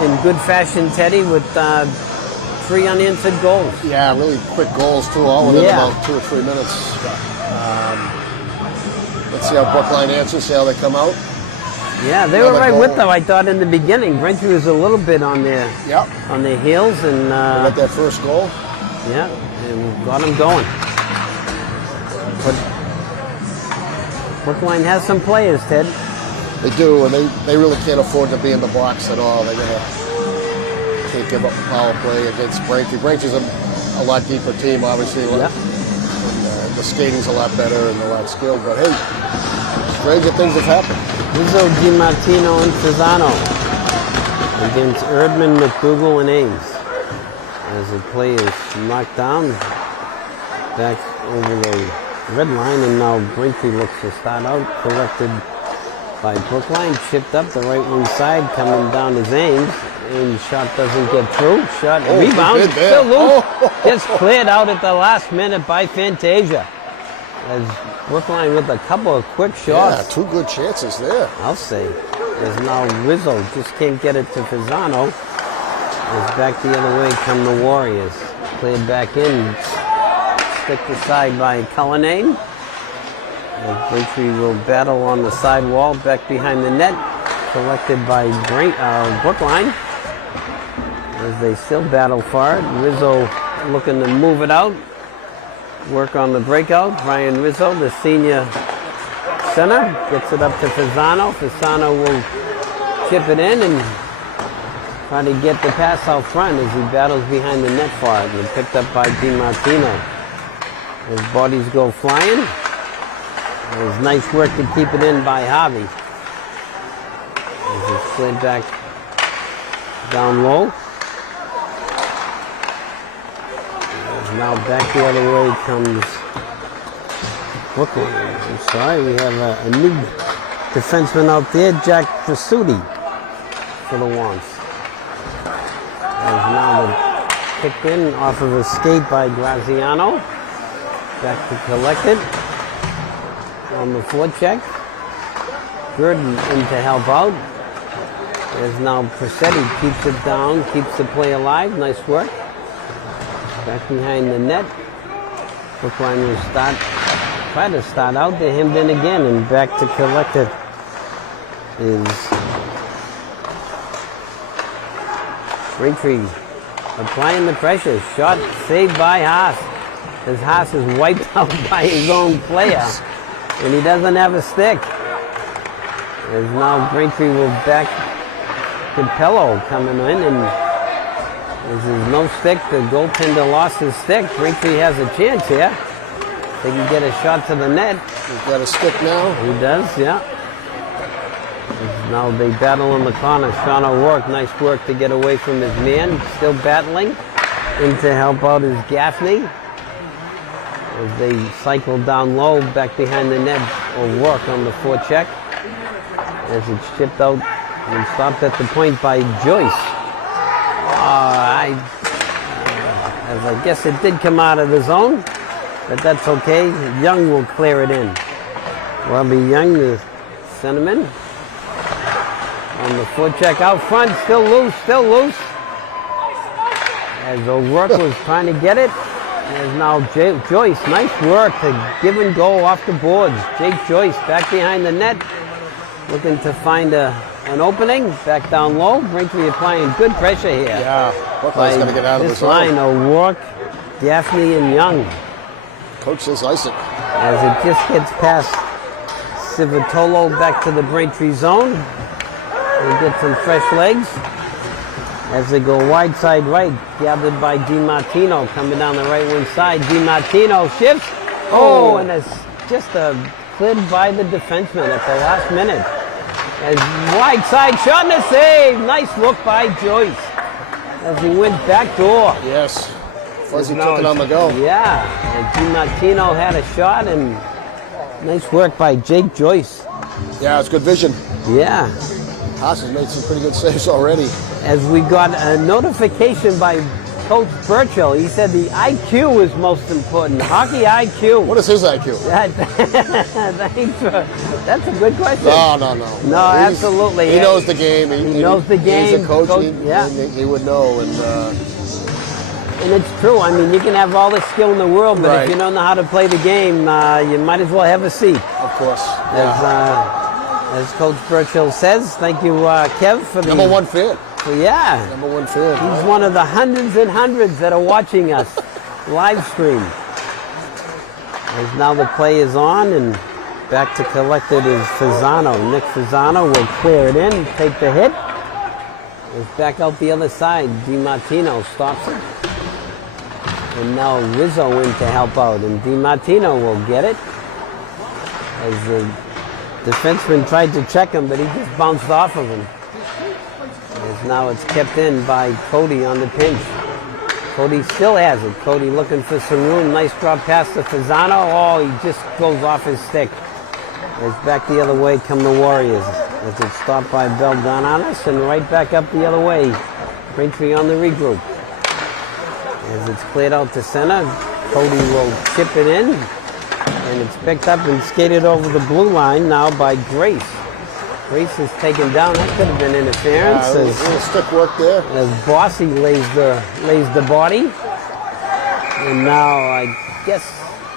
in good fashion, Teddy, with 3 unanswered goals. Yeah, really quick goals too, all within Yeah. about 2 or 3 minutes. Let's see how Brookline answers, see how they come out. Yeah, they were Another right goal. with them, I thought, in the beginning. Braintree was a little bit on their Yep. heels, and They got that first goal. yeah, and got them going. But Brookline has some players, Ted. They do, and they really can't afford to be in the box at all. Can't give up a power play against Braintree. Braintree's a lot deeper team, obviously. Yeah. And, the skating's a lot better and a lot skilled. But hey, stranger things have happened. Rizzo, DiMartino, and Fasano against Erdman, McDougal, and Ames. As the play is knocked down, back over the red line, and now Braintree looks to start out, collected by Brookline, chipped up the right wing side, coming down to Ames, and shot doesn't get through. Shot rebound, good there. still loose, Oh. gets cleared out at the last minute by Fantasia. As Brookline with a couple of quick shots. Yeah, 2 good chances there. I'll say. As now Rizzo just can't get it to Fasano. As back the other way come the Warriors. Played back in. Sticked aside by Cullinane. As Braintree will battle on the side wall back behind the net. Collected by Brookline. As they still battle for it. Rizzo looking to move it out. Work on the breakout. Brian Rizzo, the senior center, gets it up to Fasano. Fasano will chip it in and try to get the pass out front as he battles behind the net for it. And picked up by DiMartino. His bodies go flying. It was nice work to keep it in by Harvey. As it's slid back down low. Now back the other way comes Brookline. I'm sorry, we have a new defenseman out there, Jack Trasuti, for the Wants. As now the kicked in off of a skate by Graziano. Back to collected on the forecheck. Gurdon in to help out. There's now Presetti keeps it down, keeps the play alive. Nice work. Back behind the net. Brookline will try to start out. They're hemmed in again, and back to collected is Braintree applying the pressure. Shot saved by Haas. As Haas is wiped out by his own player, and he doesn't have a stick. As now Braintree will back Capello coming in, and as there's no stick, the goaltender lost his stick. Braintree has a chance here. They can get a shot to the net. He's got a stick now. He does, yeah. Now they battle in the corner. Sean O'Rourke, nice work to get away from his man. Still battling. In to help out is Gaffney. As they cycle down low, back behind the net. O'Rourke on the forecheck. As it's chipped out and stopped at the point by Joyce. As I guess it did come out of the zone, but that's okay. Young will clear it in. Robbie Young, the centerman, on the forecheck out front, still loose. As O'Rourke was trying to get it, there's now Joyce. Nice work to give and go off the boards. Jake Joyce back behind the net, looking to find an opening. Back down low. Braintree applying good pressure here. Yeah, Brookline's got to get out of this this line. O'Rourke, Gaffney, and Young. Coach says ice it. As it just gets past Civitolo back to the Braintree zone. They get some fresh legs. As they go wide side right, gathered by DiMartino coming down the right wing side. DiMartino shifts. Oh, and it's just cleared by the defenseman at the last minute. As wide side shot and a save. Nice look by Joyce. As he went back door. Yes. Fuzzy took it on the go. Yeah. And DiMartino had a shot, and nice work by Jake Joyce. Yeah, it's good vision. Yeah. Haas has made some pretty good saves already. As we got a notification by Coach Burchill. He said the IQ is most important. Hockey IQ. What is his IQ? That's a good question. No. No, absolutely. He knows the game. He knows the game. He's a coach. Yeah. He would know. And it's true. I mean, you can have all the skill in the world, but if you don't know how to play the game, you might as well have a seat. Of course. As Coach Burchill says. Thank you, Kev, for the number one fan. Yeah. Number one fan. He's one of the hundreds and hundreds that are watching us live stream. As now the play is on, and back to collect it is Fasano. Nick Fasano will clear it in, take the hit. It's back out the other side. DiMartino stops it. And now Rizzo in to help out, and DiMartino will get it. As the defenseman tried to check him, but he just bounced off of him. As now it's kept in by Cody on the pinch. Cody still has it. Cody looking for some room. Nice drop pass to Fasano. Oh, he just goes off his stick. It's back the other way come the Warriors. As it's stopped by Beldonanis and right back up the other way. Braintree on the regroup. As it's cleared out to center, Cody will chip it in. And it's picked up and skated over the blue line now by Grace. Grace is taken down. That could have been interference. A little stick work there. As Bossy lays the body. And now I guess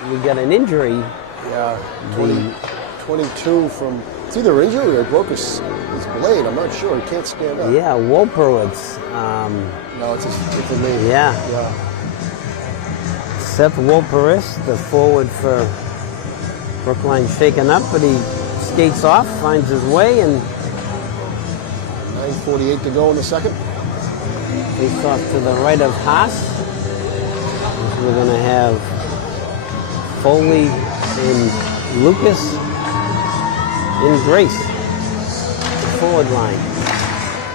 we got an injury. Yeah, 22 from, it's either injury or broke his blade. I'm not sure. He can't stand up. Yeah, Wolperowitz. No, it's a name. Yeah. Seth Wolperis, the forward for Brookline, shaken up, but he skates off, finds his way, and 9:48 to go in the second. Face off to the right of Haas. We're going to have Foley and Lucas in Grace. The forward line.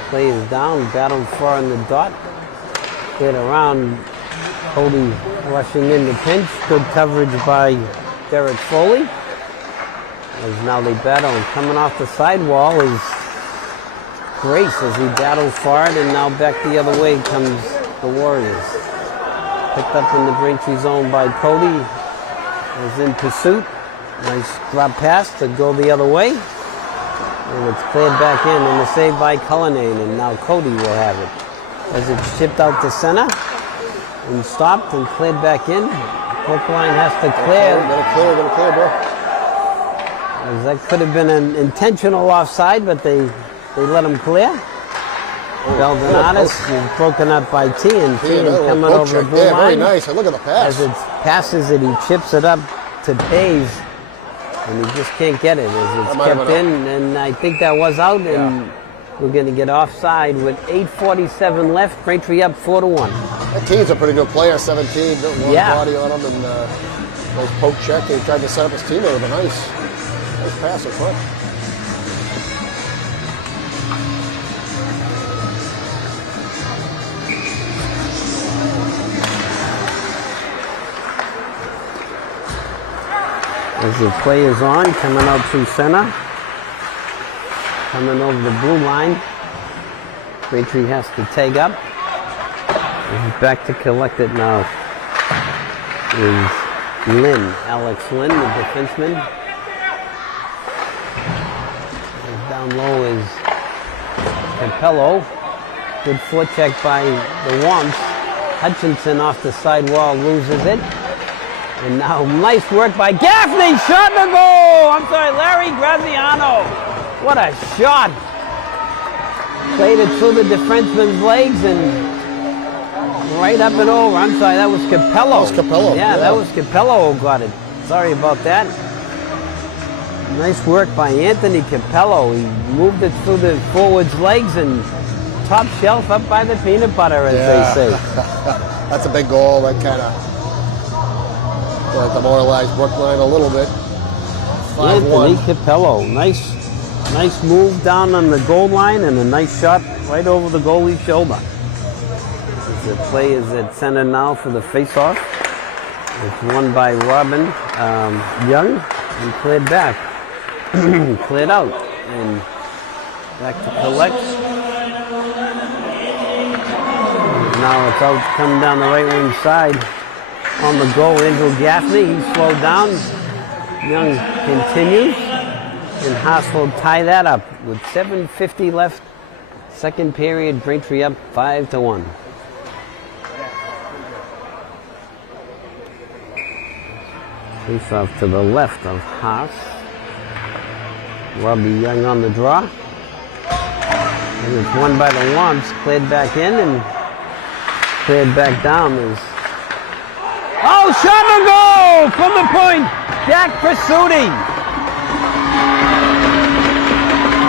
Play is down, battled far in the dot. Cleared around, Cody rushing in the pinch. Good coverage by Derek Foley. As now they battle, and coming off the sidewall is Grace as he battles for it, and now back the other way comes the Warriors. Picked up in the Braintree zone by Cody. Is in pursuit. Nice drop pass to go the other way. And it's cleared back in, and the save by Cullinane, and now Cody will have it. As it's chipped out to center, and stopped and cleared back in. Brookline has to clear. Gotta clear, bro. As that could have been an intentional offside, but they let him clear. Beldonatis is broken up by T and coming over the blue line. Very nice. Look at the pass. As it passes it, he chips it up to Bays, and he just can't get it. As it's kept in, and I think that was out, and we're going to get offside with 8:47 left. Braintree up 4-1. That team's a pretty good player, 17. One body on him, and nice poke check. He tried to set up his teammate, but nice pass in front. As the play is on, coming out through center, coming over the blue line. Braintree has to tag up. He's back to collect it now. Is Lynn, Alex Lynn, the defenseman. Down low is Capello. Good forecheck by the Wamps. Hutchinson off the sidewall loses it. And now nice work by Gaffney. Shot in the goal. I'm sorry, Larry Graziano. What a shot. Played it through the defenseman's legs and right up and over. I'm sorry, that was Capello. That was Capello. Yeah, that was Capello who got it. Sorry about that. Nice work by Anthony Capello. He moved it through the forward's legs and top shelf up by the peanut butter, as they say. That's a big goal. That kind of demoralized Brookline a little bit. 5-1. Anthony Capello. Nice move down on the goal line and a nice shot right over the goalie's shoulder. The play is at center now for the face-off. It's won by Robin Young and cleared back. Cleared out and back to collect. now it's out coming down the right wing side. On the goal, Andrew Gaffney. He slowed down. Young continues. And Haas will tie that up with 7:50 left. Second period, Braintree up 5-1. Face off to the left of Haas. Robbie Young on the draw. And it's won by the Womps, cleared back in and cleared back down. Oh, shot and goal from the point. Jack Prasuti.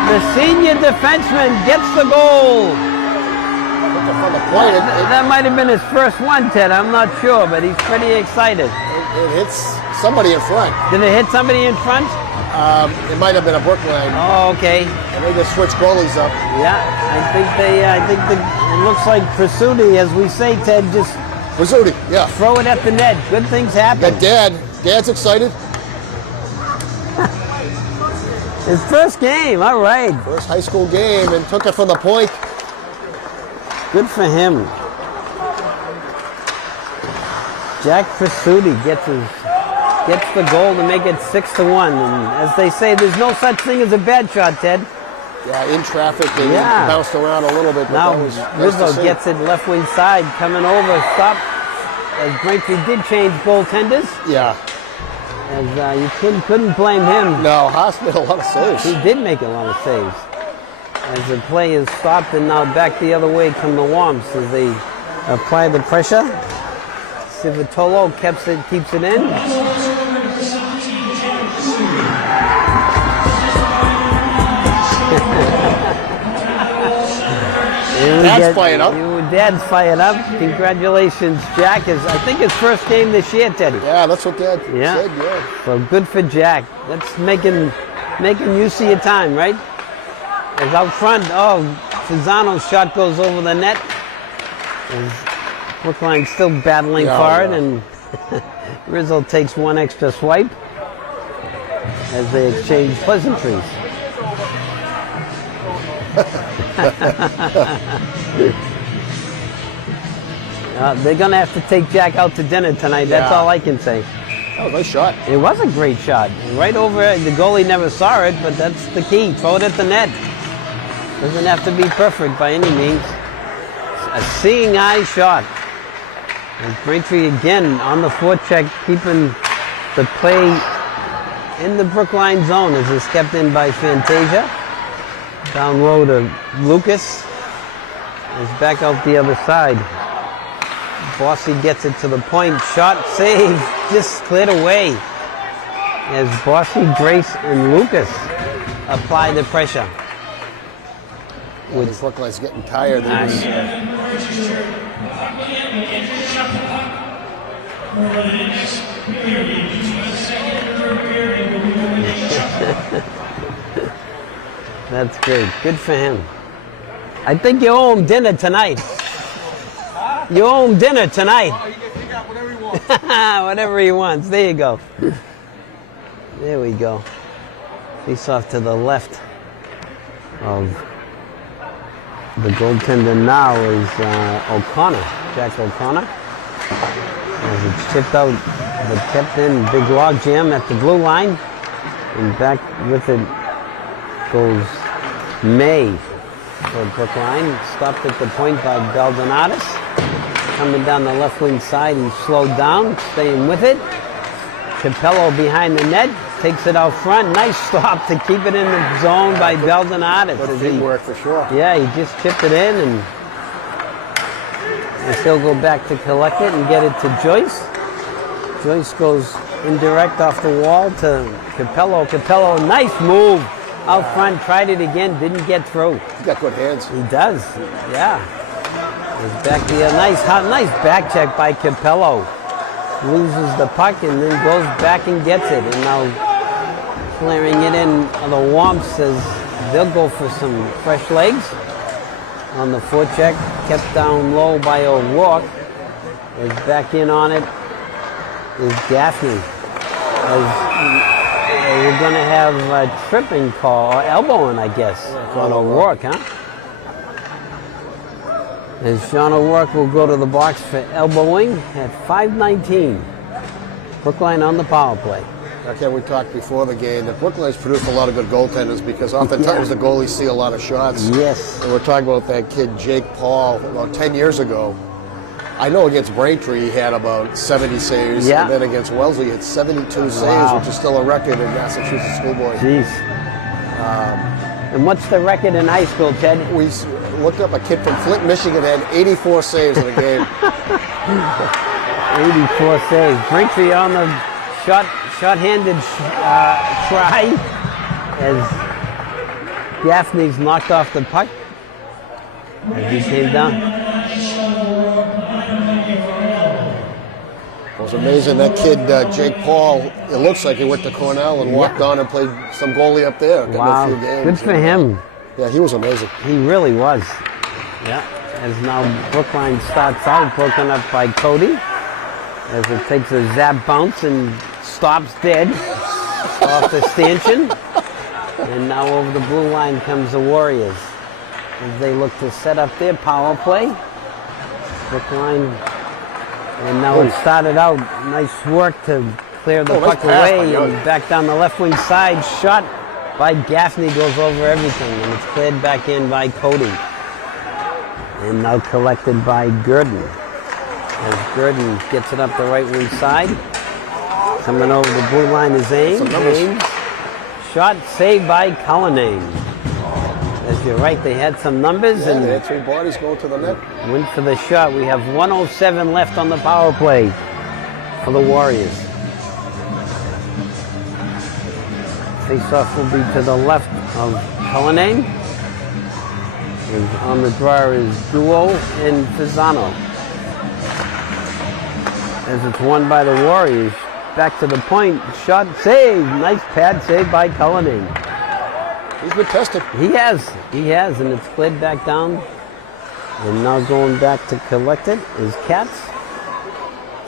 The senior defenseman gets the goal. From the point, That might have been his first one, Ted. I'm not sure, but he's pretty excited. it hits somebody in front. Did it hit somebody in front? It might have been a Brookline. Oh, okay. And they just switched goalies up. Yeah, it looks like Prasuti, as we say, Ted, just Rizzuti, yeah. throw it at the net. Good things happen. Got Dad's excited. His first game, all right. First high school game and took it from the point. Good for him. Jack Prasuti gets the goal to make it 6-1. And as they say, there's no such thing as a bad shot, Ted. Yeah, in traffic and Yeah. bounced around a little bit. But Now that was nice to Rizzo see. gets it left wing side, coming over, stop. As Braintree did change goaltenders, Yeah. as you couldn't blame him. No, Haas made a lot of saves. He did make a lot of saves. As the play is stopped and now back the other way come the Womps as they apply the pressure. Civitolo keeps it in. Dad's fired up. Dad's fired up. Congratulations, Jack. I think his first game this year, Teddy. Yeah, that's what Dad Yeah. said, yeah. So good for Jack. That's making use of your time, right? As out front, Cesano's shot goes over the net. As Brookline's still battling Yeah, for it, yeah. and Rizzo takes one extra swipe as they exchange pleasantries. They're going to have to take Jack out to dinner tonight. That's Yeah. all I can say. That was a nice shot. It was a great shot. Right over it. The goalie never saw it, but that's the key. Throw it at the net. Doesn't have to be perfect by any means. A seeing eye shot. And Braintree again on the forecheck, keeping the play in the Brookline zone as it's kept in by Fantasia. Down low to Lucas. Is back out the other side. Bossy gets it to the point. Shot, save, just cleared away. As Bossy, Grace, and Lucas apply the pressure. With Brookline's getting tired. That's great. Good for him. I think you owe him dinner tonight. You owe him dinner tonight. Oh, he got whatever he wants. Whatever he wants. There you go. There we go. Face off to the left of the goaltender now is O'Connor, Jack O'Connor. As it's chipped out, but kept in, big log jam at the blue line. And back with it goes May for Brookline. Stopped at the point by Baldonatis. Coming down the left wing side, he slowed down, staying with it. Capello behind the net, takes it out front. Nice stop to keep it in the zone by Baldonatis. But it didn't work for sure. Yeah, he just chipped it in, and he'll go back to collect it and get it to Joyce. Joyce goes indirect off the wall to Capello. Capello, nice move out front, tried it again, didn't get through. He's got good hands. He does, yeah. He's back there, nice back check by Capello. Loses the puck and then goes back and gets it. And now clearing it in, the Womp says they'll go for some fresh legs. On the forecheck, kept down low by O'Rourke. Is back in on it is Gaffney. We're going to have a tripping call, or elbowing, I guess, on O'Rourke, huh? As Sean O'Rourke will go to the box for elbowing at 5:19. Brookline on the power play. Okay, we talked before the game that Brookline's produced a lot of good goaltenders because oftentimes the goalies see a lot of shots. Yes. And we're talking about that kid Jake Paul about 10 years ago. I know against Braintree he had about 70 saves, Yeah. and then against Wellesley he had 72 saves, Wow. which is still a record in Massachusetts schoolboys. Jeez. And what's the record in high school, Ted? We looked up a kid from Flint, Michigan, had 84 saves in a game. 84 saves. Braintree on the shot-handed try as Gaffney's knocked off the puck as he came down. It was amazing. That kid, Jake Paul, it looks like he went to Cornell and walked on and played some goalie up there. Got Wow, a few games. good for him. Yeah, he was amazing. He really was. Yeah. As now Brookline starts out, broken up by Cody. As it takes a zap bounce and stops dead off the stanchion. And now over the blue line comes the Warriors as they look to set up their power play. Brookline, and now it started out, nice work to clear the nice puck pass by away Young. and back down the left wing side. Shot by Gaffney goes over everything and it's cleared back in by Cody. And now collected by Gurdon. As Gurdon gets it up the right wing side. Coming over the blue line is Ames. Some numbers. Ames. Shot saved by Cullinane. As you're right, they had some numbers Yeah, and they had three bodies going to the net. went for the shot. We have 1:07 left on the power play for the Warriors. Face-off will be to the left of Cullinane. And on the draw is Duo and Pisano. As it's won by the Warriors. Back to the point. Shot saved. Nice pad save by Cullinane. He's been tested. He has, and it's cleared back down. And now going back to collect it is Katz.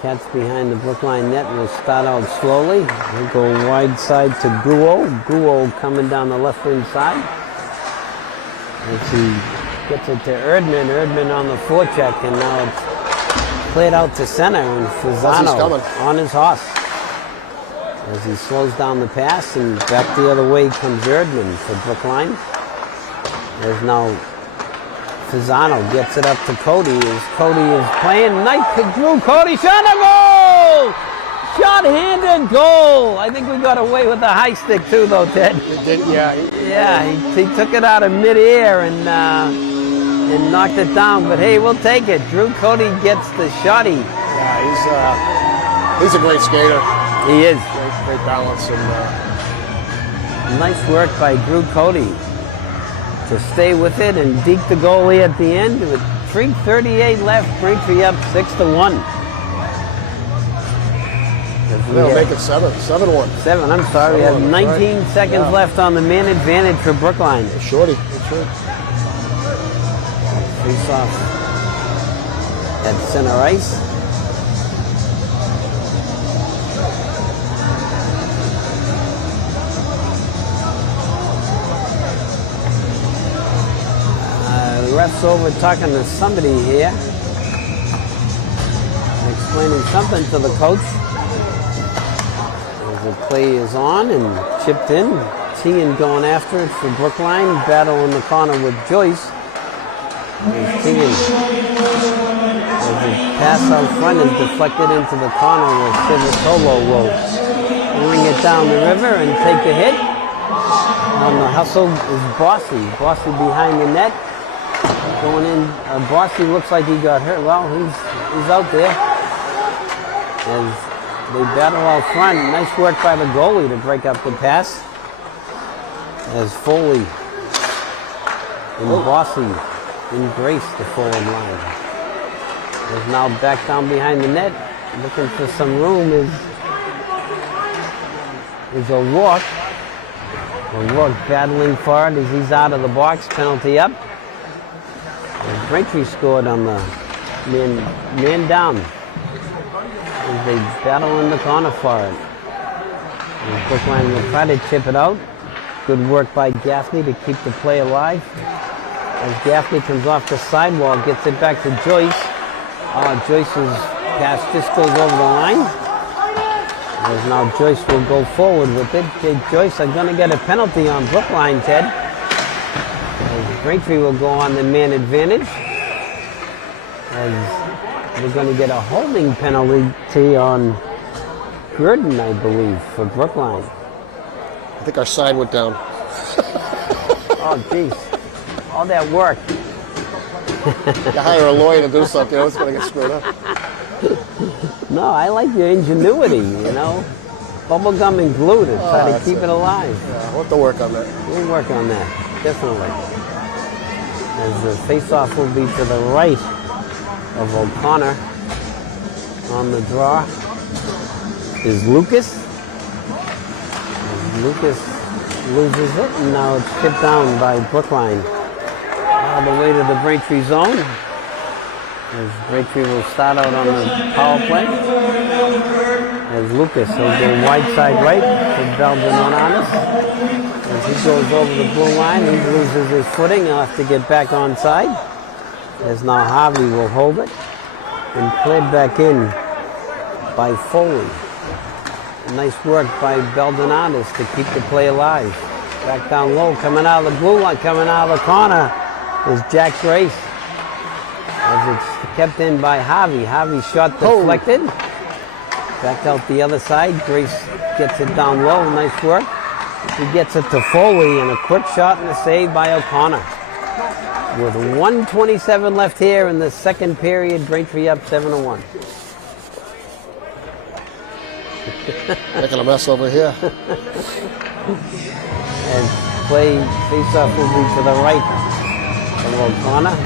Katz behind the Brookline net will start out slowly. He'll go wide side to Guo. Guo coming down the left wing side. As he gets it to Erdman. Erdman on the forecheck, and now it's cleared out to center, and Fasano on his horse. As he slows down the pass, and back the other way comes Erdman for Brookline. There's now Fasano gets it up to Cody as Cody is playing. Nice pick, Drew Cody, shot a goal! Shot-handed goal! I think we got away with the high stick too though, Ted. He did, yeah. Yeah, he took it out of midair and knocked it down, but hey, we'll take it. Drew Cody gets the shotty. Yeah, he's a great skater. He is. Great balance. And nice work by Drew Cody to stay with it and deke the goalie at the end with 3:38 left. Braintree up 6-1. they'll make it 7-1. 7, I'm sorry. We have 7-1, 19 right. seconds Yeah. left on the man advantage for Brookline. Shorty. That's right. Face off at center ice. The ref's over talking to somebody here, explaining something to the coach. As the play is on and chipped in. Teagan going after it for Brookline. Battle in the corner with Joyce. As Teagan, as the pass out front is deflected into the corner where Civatolo will bring it down the river and take the hit. On the hustle is Bossy. Bossy behind the net. Going in, Bossy looks like he got hurt. Well, he's out there. As they battle out front. Nice work by the goalie to break up the pass. As Foley and Bossy embrace the forward line. Is now back down behind the net, looking for some room is O'Rourke. O'Rourke battling for it as he's out of the box, penalty up. And Braintree scored on the man down as they battle in the corner for it. And Brookline will try to chip it out. Good work by Gaffney to keep the play alive. As Gaffney comes off the sidewall, gets it back to Joyce. Joyce's pass just goes over the line. As now Joyce will go forward with it. Okay, Joyce are going to get a penalty on Brookline, Ted. As Braintree will go on the man advantage. As we're going to get a holding penalty on Gurdon, I believe, for Brookline. I think our sign went down. Oh, geez. All that work. You hire a lawyer to do something, it's going to get screwed up. No, I like your ingenuity, you know. Bubble gum and glue to try to that's keep it alive. Yeah, we'll have to work on that. We'll work on that, definitely. As the face-off will be to the right of O'Connor. On the draw is Lucas. As Lucas loses it, and now it's tipped down by Brookline. All the way to the Braintree zone. As Braintree will start out on the power play. As Lucas will go wide side right to Belgian Onanis. As he goes over the blue line, he loses his footing. He'll have to get back onside. As now Harvey will hold it. And played back in by Foley. Nice work by Beldonatis to keep the play alive. Back down low, coming out of the blue line, coming out of the corner is Jack Grace. As it's kept in by Harvey. Harvey shot deflected. Back out the other side. Grace gets it down low. Nice work. He gets it to Foley and a quick shot and a save by O'Connor. With 1:27 left here in the second period, Braintree up 7-1. Making a mess over here. And play face-off will be to the right of O'Connor.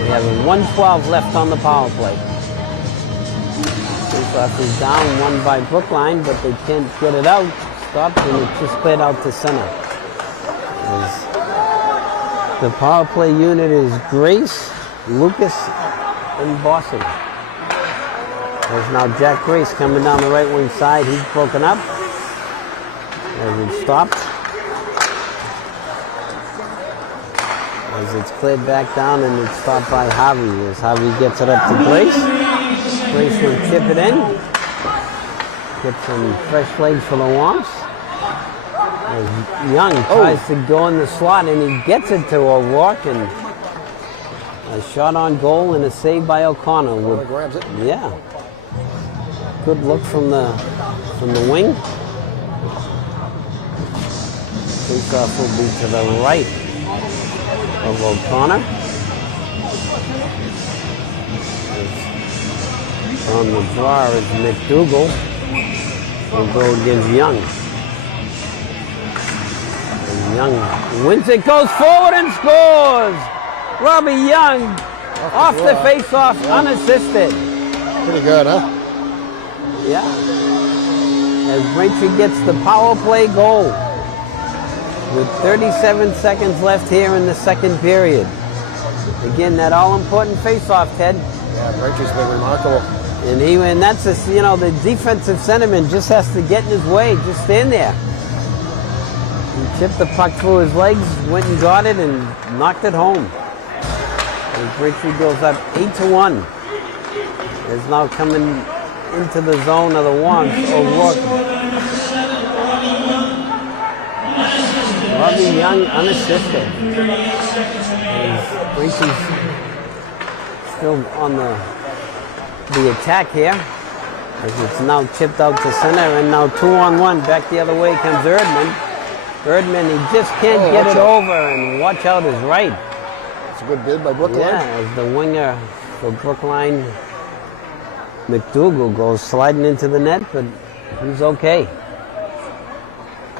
We have a 1:12 left on the power play. Face-off is down, won by Brookline, but they can't get it out. Stopped, and it just played out to center. As the power play unit is Grace, Lucas, and Boston. There's now Jack Grace coming down the right wing side. He's broken up. As it stopped. As it's cleared back down and it's stopped by Harvey. As Harvey gets it up to Grace. Grace will chip it in. Get some fresh legs for the Womps. As Young tries to go in the slot and he gets it to O'Rourke, and a shot on goal and a save by O'Connor. Grabs it. Yeah. Good look from the wing. Face-off will be to the right of O'Connor. On the draw is McDougall. Will go against Young. And Young wins it, goes forward and scores! Robbie Young off the face-off, unassisted. Pretty good, huh? Yeah. As Braintree gets the power play goal with 37 seconds left here in the second period. Again, that all-important face-off, Ted. Yeah, Braintree's been remarkable. And that's just, you know, the defensive sentiment just has to get in his way. Just stand there. He chipped the puck through his legs, went and got it, and knocked it home. And Braintree goes up 8-1. Is now coming into the zone of the Womps. O'Rourke. Robbie Young unassisted. Braintree's still on the attack here. As it's now chipped out to center, and now 2-on-1. Back the other way comes Erdman. Erdman, he just can't get it over, and watch out is right. It's a good bid by Brookline. Yeah, as the winger for Brookline, McDougall, goes sliding into the net, but he's okay.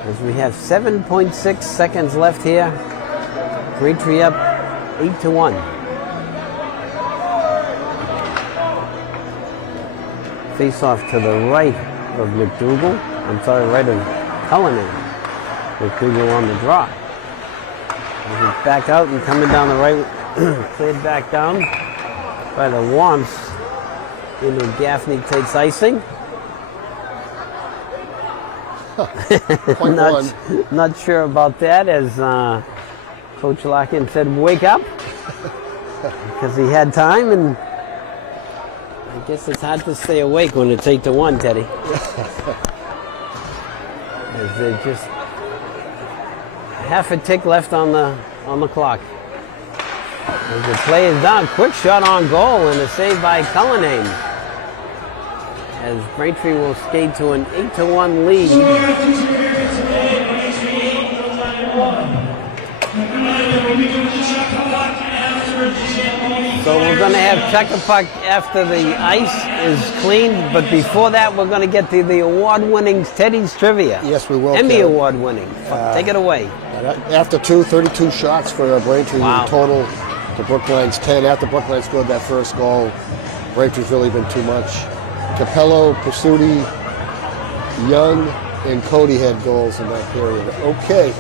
As we have 7.6 seconds left here. Braintree up 8-1. Face off to the right of McDougall. I'm sorry, right of Cullinan. McDougall on the draw. As it's back out and coming down the right, cleared back down by the Womps. Into Gaffney takes icing. Point one. Not sure about that, as Coach Larkin said, wake up. because he had time, and I guess it's hard to stay awake when it's 8-1, Teddy. As there's just half a tick left on the clock. As the play is done, quick shot on goal and a save by Cullinane. As Braintree will skate to an 8-1 lead. So we're going to have check-a-puck after the ice is cleaned, but before that we're going to get to the award-winning Teddy's Trivia. Yes, we will. Emmy Kevin. Award-winning. Take it away. After 32 shots for Braintree Wow. in total to Brookline's 10. After Brookline scored that first goal, Braintree's really been too much. Capello, Pursuti, Young, and Cody had goals in that period. Okay.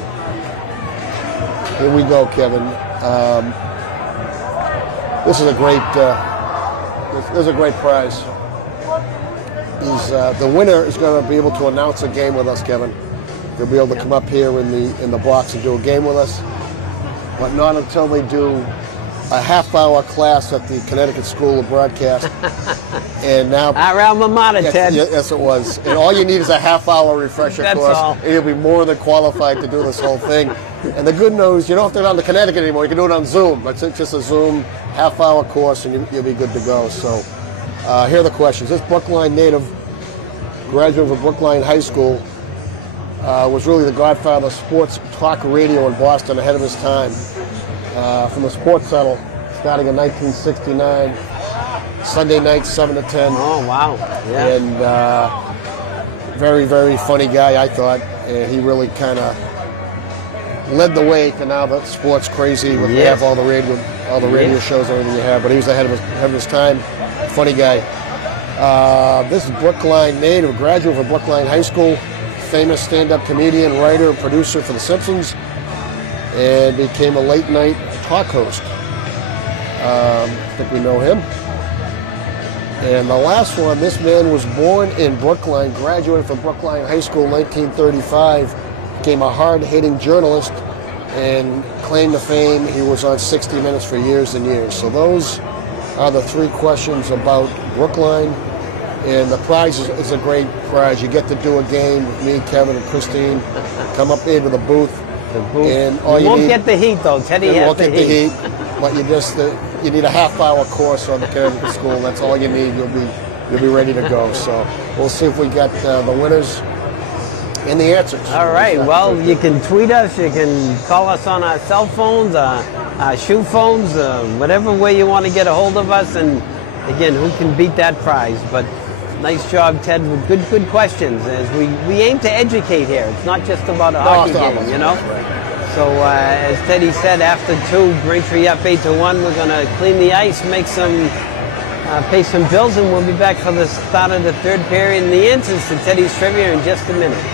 Here we go, Kevin. This is a great. This is a great prize. The winner is going to be able to announce a game with us, Kevin. They'll be able to come up here in the box and do a game with us, but not until they do a half-hour class at the Connecticut School of Broadcast. And now, Our alma mater, Ted. yes, it was. And all you need is a half-hour refresher That's course. all. And you'll be more than qualified to do this whole thing. And the good news, you don't have to do it on the Connecticut anymore. You can do it on Zoom. It's just a Zoom half-hour course, and you'll be good to go. So here are the questions. This Brookline native, graduate of Brookline High School, was really the godfather of sports talk radio in Boston ahead of his time. From the Sports Center, starting in 1969, Sunday nights 7 to 10. Oh, wow. Yeah. And very, very funny guy, I thought. And he really kind of led the way to now the sports crazy. With Yes. have all the radio Yes. shows, everything you have. But he was ahead of his time. Funny guy. This is Brookline native, graduate from Brookline High School, famous stand-up comedian, writer, producer for The Simpsons, and became a late-night talk host. I think we know him. And the last one, this man was born in Brookline, graduated from Brookline High School in 1935, became a hard-hitting journalist, and claimed to fame. He was on 60 Minutes for years and years. So those are the three questions about Brookline. And the prize is a great prize. You get to do a game with me, Kevin, and Christine. Come up into the booth. And all You you won't need, get the heat, though. Teddy you has won't the get the heat. heat, but you need a half-hour course on the Connecticut School. That's all you need. You'll be ready to go. So we'll see if we got the winners and the answers. All right. Well, you can tweet us. You can call us on our cell phones, our shoe phones, whatever way you want to get a hold of us. And again, who can beat that prize? But nice job, Ted, with good questions. As we aim to educate here. It's not just about a hockey game, you know. So as Teddy said, after 2, Braintree up 8-1. We're going to clean the ice, make some, pay some bills, and we'll be back for the start of the third period. And the answers to Teddy's Trivia in just a minute.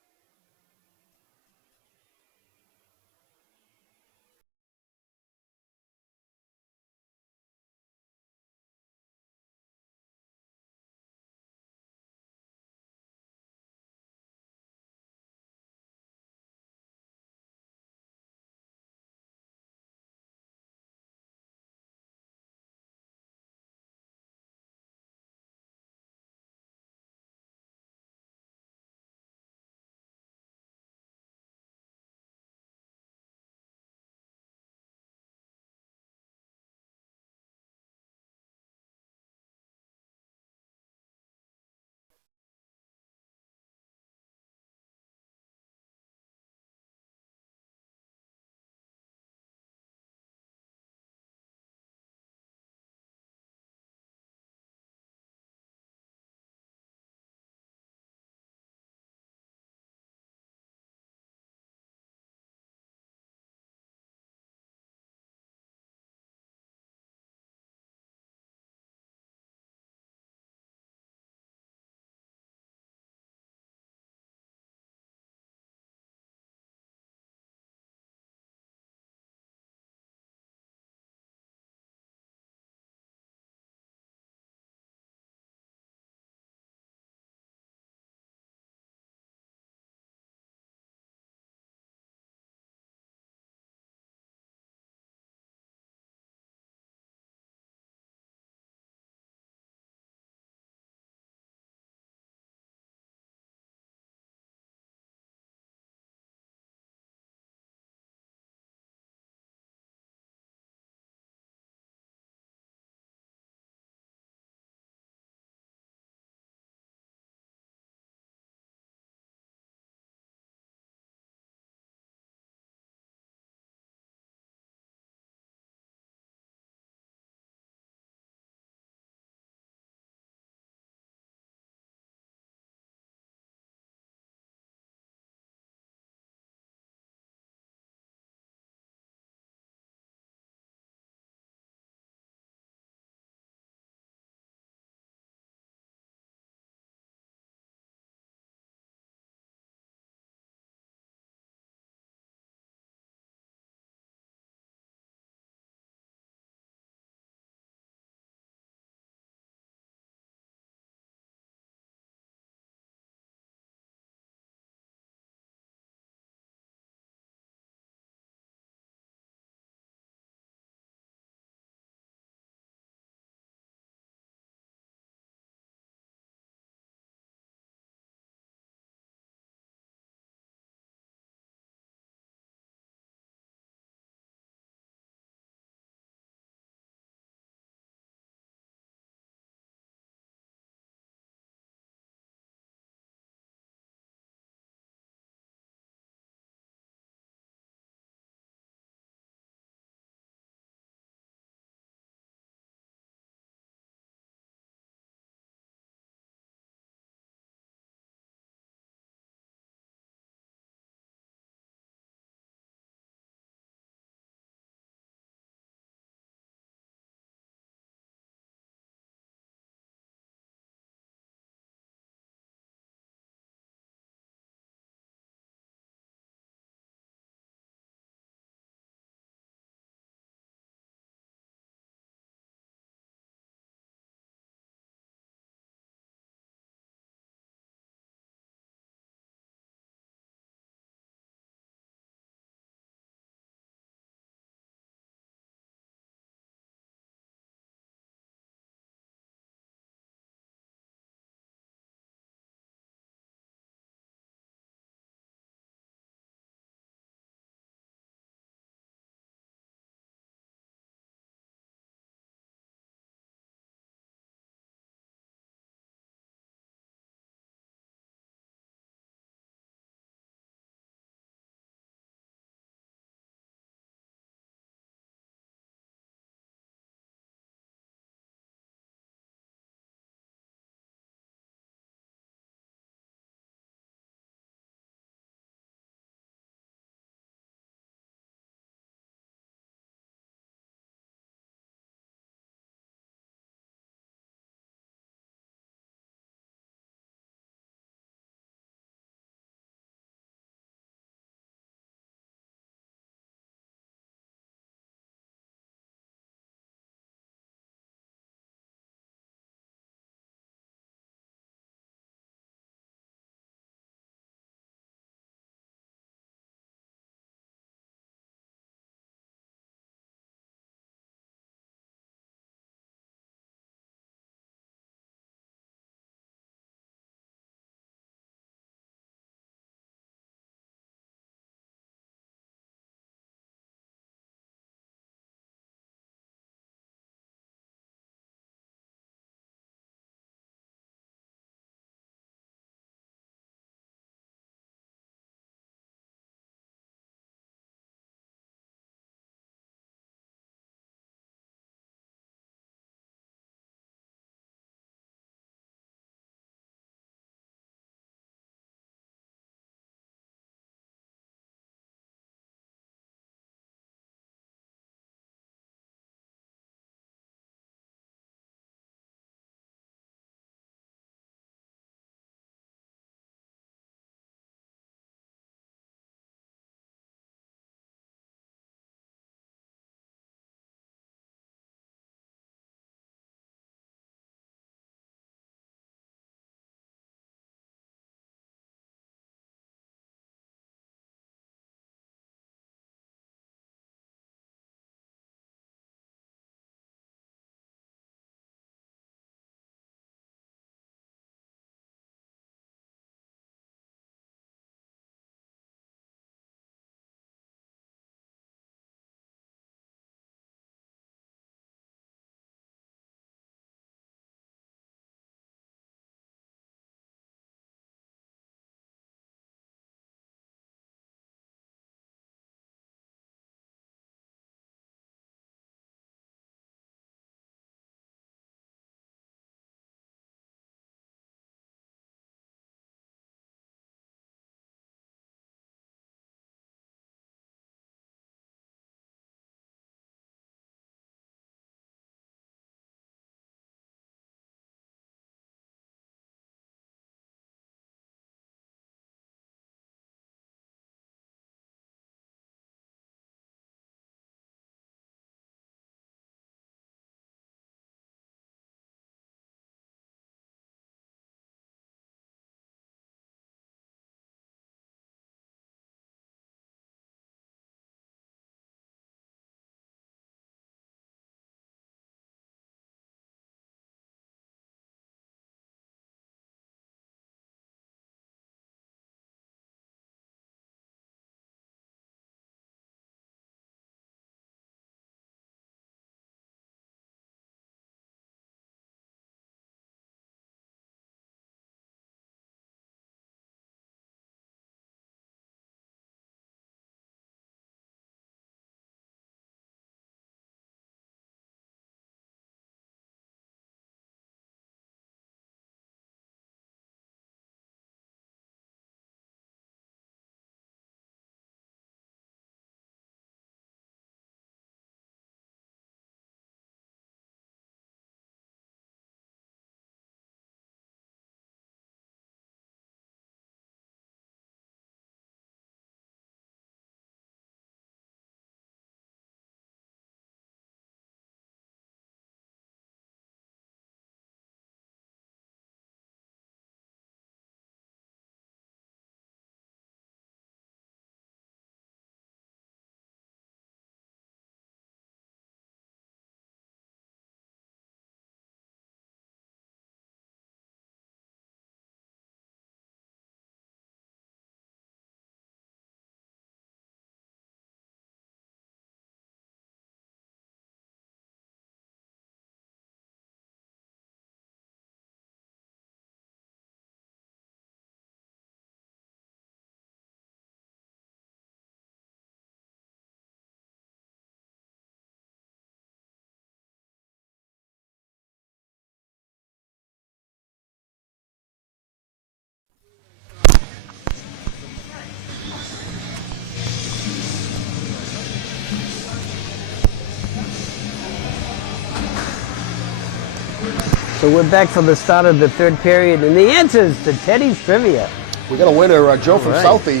So we're back for the start of the third period, and the answers to Teddy's Trivia. We got a winner, Joe from right. Southie,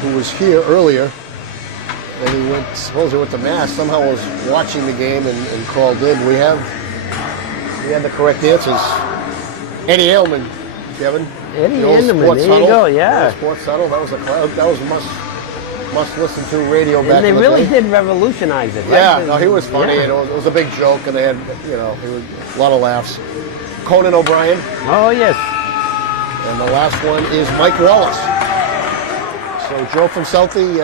who was here earlier. And he went, supposedly went to Mass. Somehow was watching the game and called in. We had the correct answers. Eddie Ailman, Kevin. Eddie The old Enderman, Sports there you Huddle. go, yeah. The Sports Huddle, that was must listen to radio back And they in the really day. did revolutionize it, right? Yeah, no, he was funny, Yeah. and it was a big joke, and they had, he was a lot of laughs. Conan O'Brien, Oh, yes. and the last one is Mike Wallace. So Joe from Southie,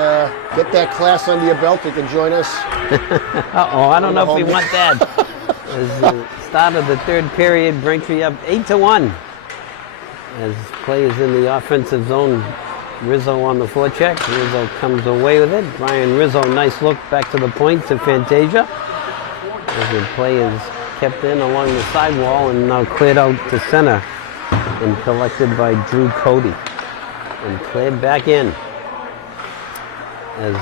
get that class under your belt. You can join us. Uh-oh, I don't know if we want that. As the start of the third period, Braintree up 8-1. As play is in the offensive zone, Rizzo on the forecheck. Rizzo comes away with it. Brian Rizzo, nice look back to the point to Fantasia. As the play is kept in along the sidewall and now cleared out to center and collected by Drew Cody. And cleared back in. As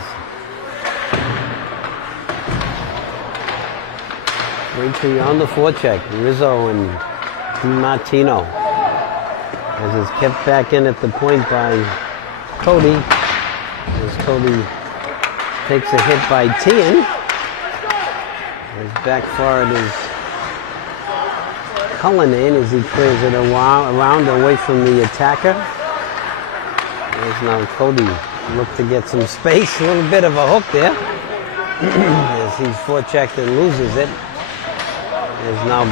Braintree on the forecheck, Rizzo and DiMartino. As it's kept back in at the point by Cody. As Cody takes a hit by Tian. As back forward is Cullinan as he clears it around away from the attacker. As now Cody look to get some space. A little bit of a hook there. As he's forechecked and loses it. As now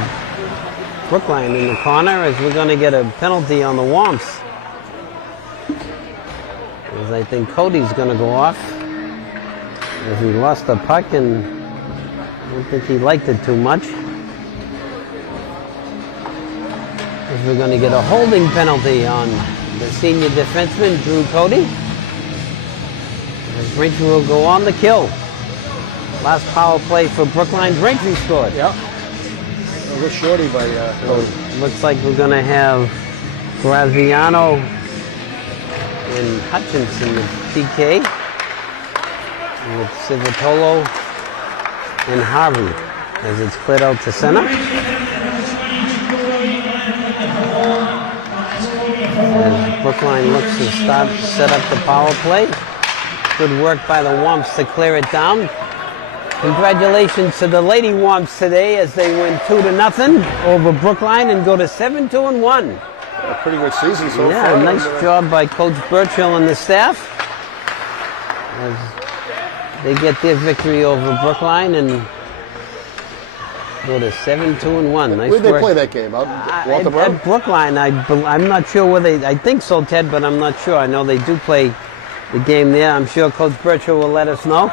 Brookline in the corner as we're going to get a penalty on the Womps. As I think Cody's going to go off. As he lost the puck and I don't think he liked it too much. As we're going to get a holding penalty on the senior defenseman, Drew Cody. As Braintree will go on the kill. Last power play for Brookline, Braintree scored. Yep. A little shorty by Cody. Looks like we're going to have Graziano and Hutchinson with PK. With Civitolo and Harvey as it's cleared out to center. As Brookline looks to set up the power play. Good work by the Womps to clear it down. Congratulations to the Lady Womps today as they win 2-0 over Brookline and go to 7-2-1. A pretty good season so far. Yeah, nice job by Coach Burchill and the staff. As they get their victory over Brookline and go to 7-2-1. Nice Where'd they work. play that game? Out Walter Brown? At Brookline, I'm not sure where they. I think so, Ted, but I'm not sure. I know they do play the game there. I'm sure Coach Burchill will let us know.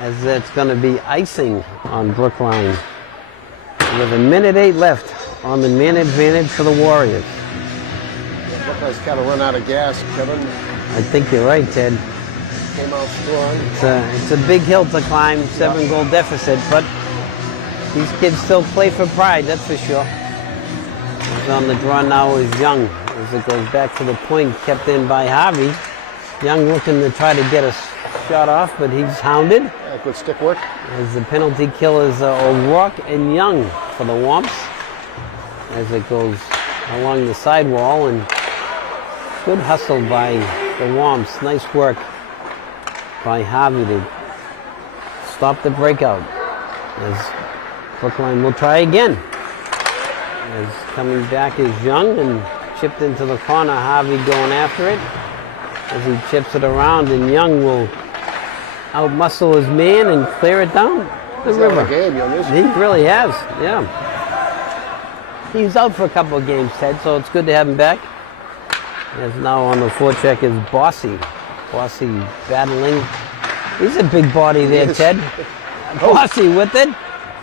As that's going to be icing on Brookline with 1:08 left on the man advantage for the Warriors. Brookline's kind of run out of gas, Kevin. I think you're right, Ted. Came out strong. It's a big hill to climb, 7-goal deficit, but these kids still play for pride, that's for sure. Who's on the draw now is Young, as it goes back to the point, kept in by Harvey. Young looking to try to get a shot off, but he's hounded. Yeah, good stick work. As the penalty kill is O'Rourke and Young for the Womps. As it goes along the sidewall, and good hustle by the Womps. Nice work by Harvey to stop the breakout. As Brookline will try again. As coming back is Young and chipped into the corner. Harvey going after it. As he chips it around, and Young will outmuscle his man and clear it down the He's having river. a game, Young, isn't he? He really has, yeah. He's out for a couple of games, Ted, so it's good to have him back. As now on the forecheck is Bossy. Bossy battling. He's a big body there, Yes. Ted. Bossy with it.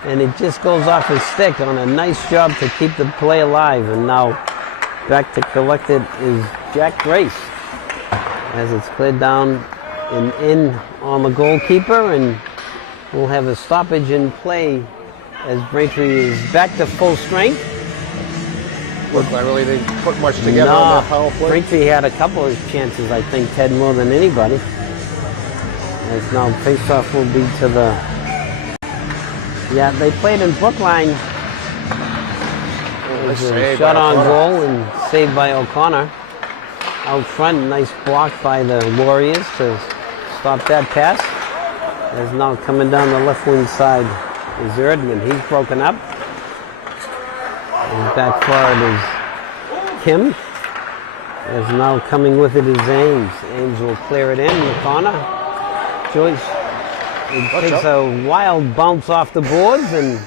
And it just goes off his stick on a nice job to keep the play alive. And now back to collect it is Jack Grace. As it's cleared down and in on the goalkeeper. And we'll have a stoppage in play as Braintree is back to full strength. Brookline really didn't put much together on that power play. Braintree had a couple of chances, I think, Ted, more than anybody. As now face-off will be to the Yeah, they played in Brookline. It was a Saved shot by on O'Connor. goal and saved by O'Connor. Out front, nice block by the Warriors to stop that pass. As now coming down the left wing side is Erdman. He's broken up. And back forward is Kim. As now coming with it is Ames. Ames will clear it in the corner. Joyce takes a wild bounce off the boards and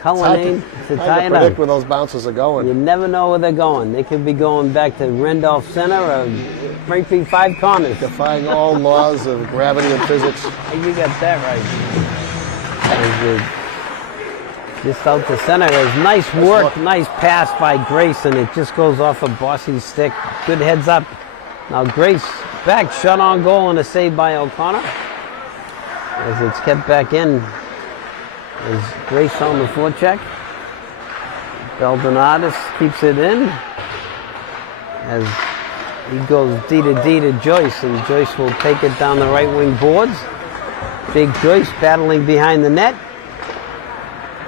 Cullinane to tie Hard it to predict up. where those bounces are going. You never know where they're going. They could be going back to Randolph Center or Braintree Five Corners. Defying all laws of gravity and physics. You got that right. Just out the center. There's nice work, nice pass by Grace, and it just goes off of Bossy's stick. Good heads up. Now Grace back, shot on goal and a save by O'Connor. As it's kept back in, is Grace on the forecheck. Beldonatis keeps it in. As he goes D to Joyce, and Joyce will take it down the right wing boards. Big Joyce battling behind the net.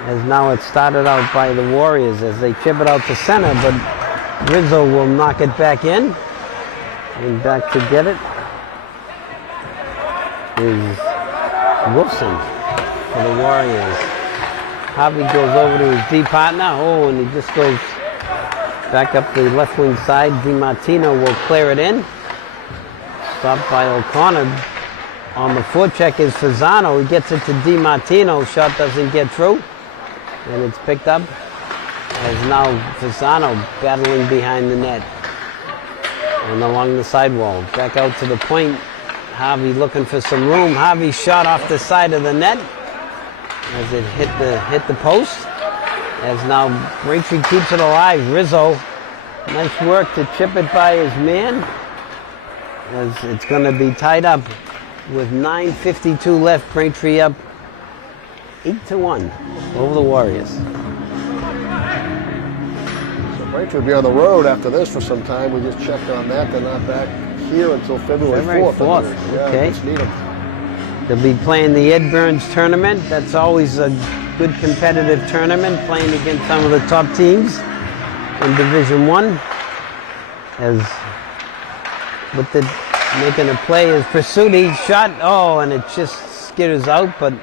As now it's started out by the Warriors as they chip it out to center, but Rizzo will knock it back in. And back to get it is Wilson for the Warriors. Harvey goes over to his D partner. Oh, and he just goes back up the left wing side. DiMartino will clear it in. Stopped by O'Connor. On the forecheck is Fasano. He gets it to DiMartino. Shot doesn't get through. And it's picked up as now Fasano battling behind the net. And along the sidewall. Back out to the point. Harvey looking for some room. Harvey shot off the side of the net as it hit the post. As now Braintree keeps it alive. Rizzo, nice work to chip it by his man. As it's going to be tied up with 9:52 left. Braintree up 8-1 over the Warriors. So Braintree will be on the road after this for some time. We just checked on that. They're not back here until February 4th. Yeah, okay. just need 'em. They'll be playing the Ed Burns tournament. That's always a good competitive tournament, playing against some of the top teams in Division I. As with the making a play is Pursuti shot. Oh, and it just skitters out, but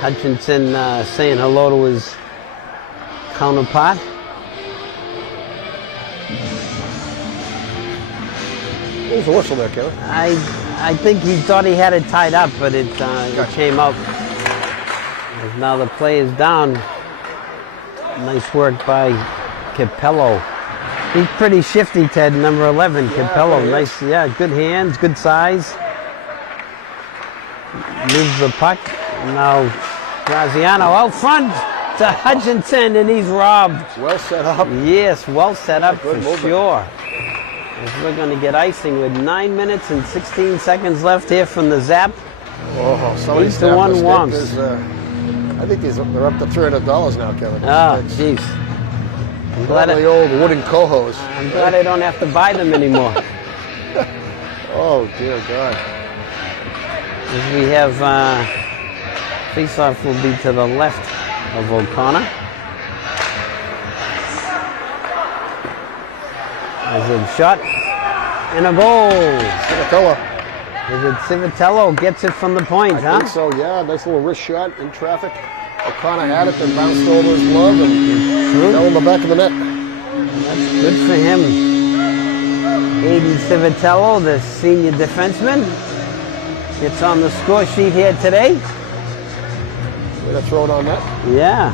Hutchinson saying hello to his counterpart. What was the whistle there, Kevin? I think he thought he had it tied up, but it came out. As now the play is down. Nice work by Capello. He's pretty shifty, Ted, number 11, Capello. Nice, yeah, good hands, good size. Moves the puck. Now Graziano out front to Hutchinson, and he's robbed. Well set up. Yes, well set up for Good movement. sure. As we're going to get icing with 9 minutes and 16 seconds left here from the Zap. Oh, somebody 8-1 snapped the Wonks. stick. I think they're up to $300 now, Kevin. Oh, jeez. I'm glad The old wooden co-hos. I'm glad I don't have to buy them anymore. Oh, dear God. As we have face-off will be to the left of O'Connor. As a shot and a goal. Civitella. Is it Civitello gets it from the point, I huh? think so, yeah. Nice little wrist shot in traffic. O'Connor had it, then bounced over his glove and fell in the back of the net. That's good for him. Aiden Civitello, the senior defenseman, gets on the score sheet here today. Way to throw it on that. Yeah.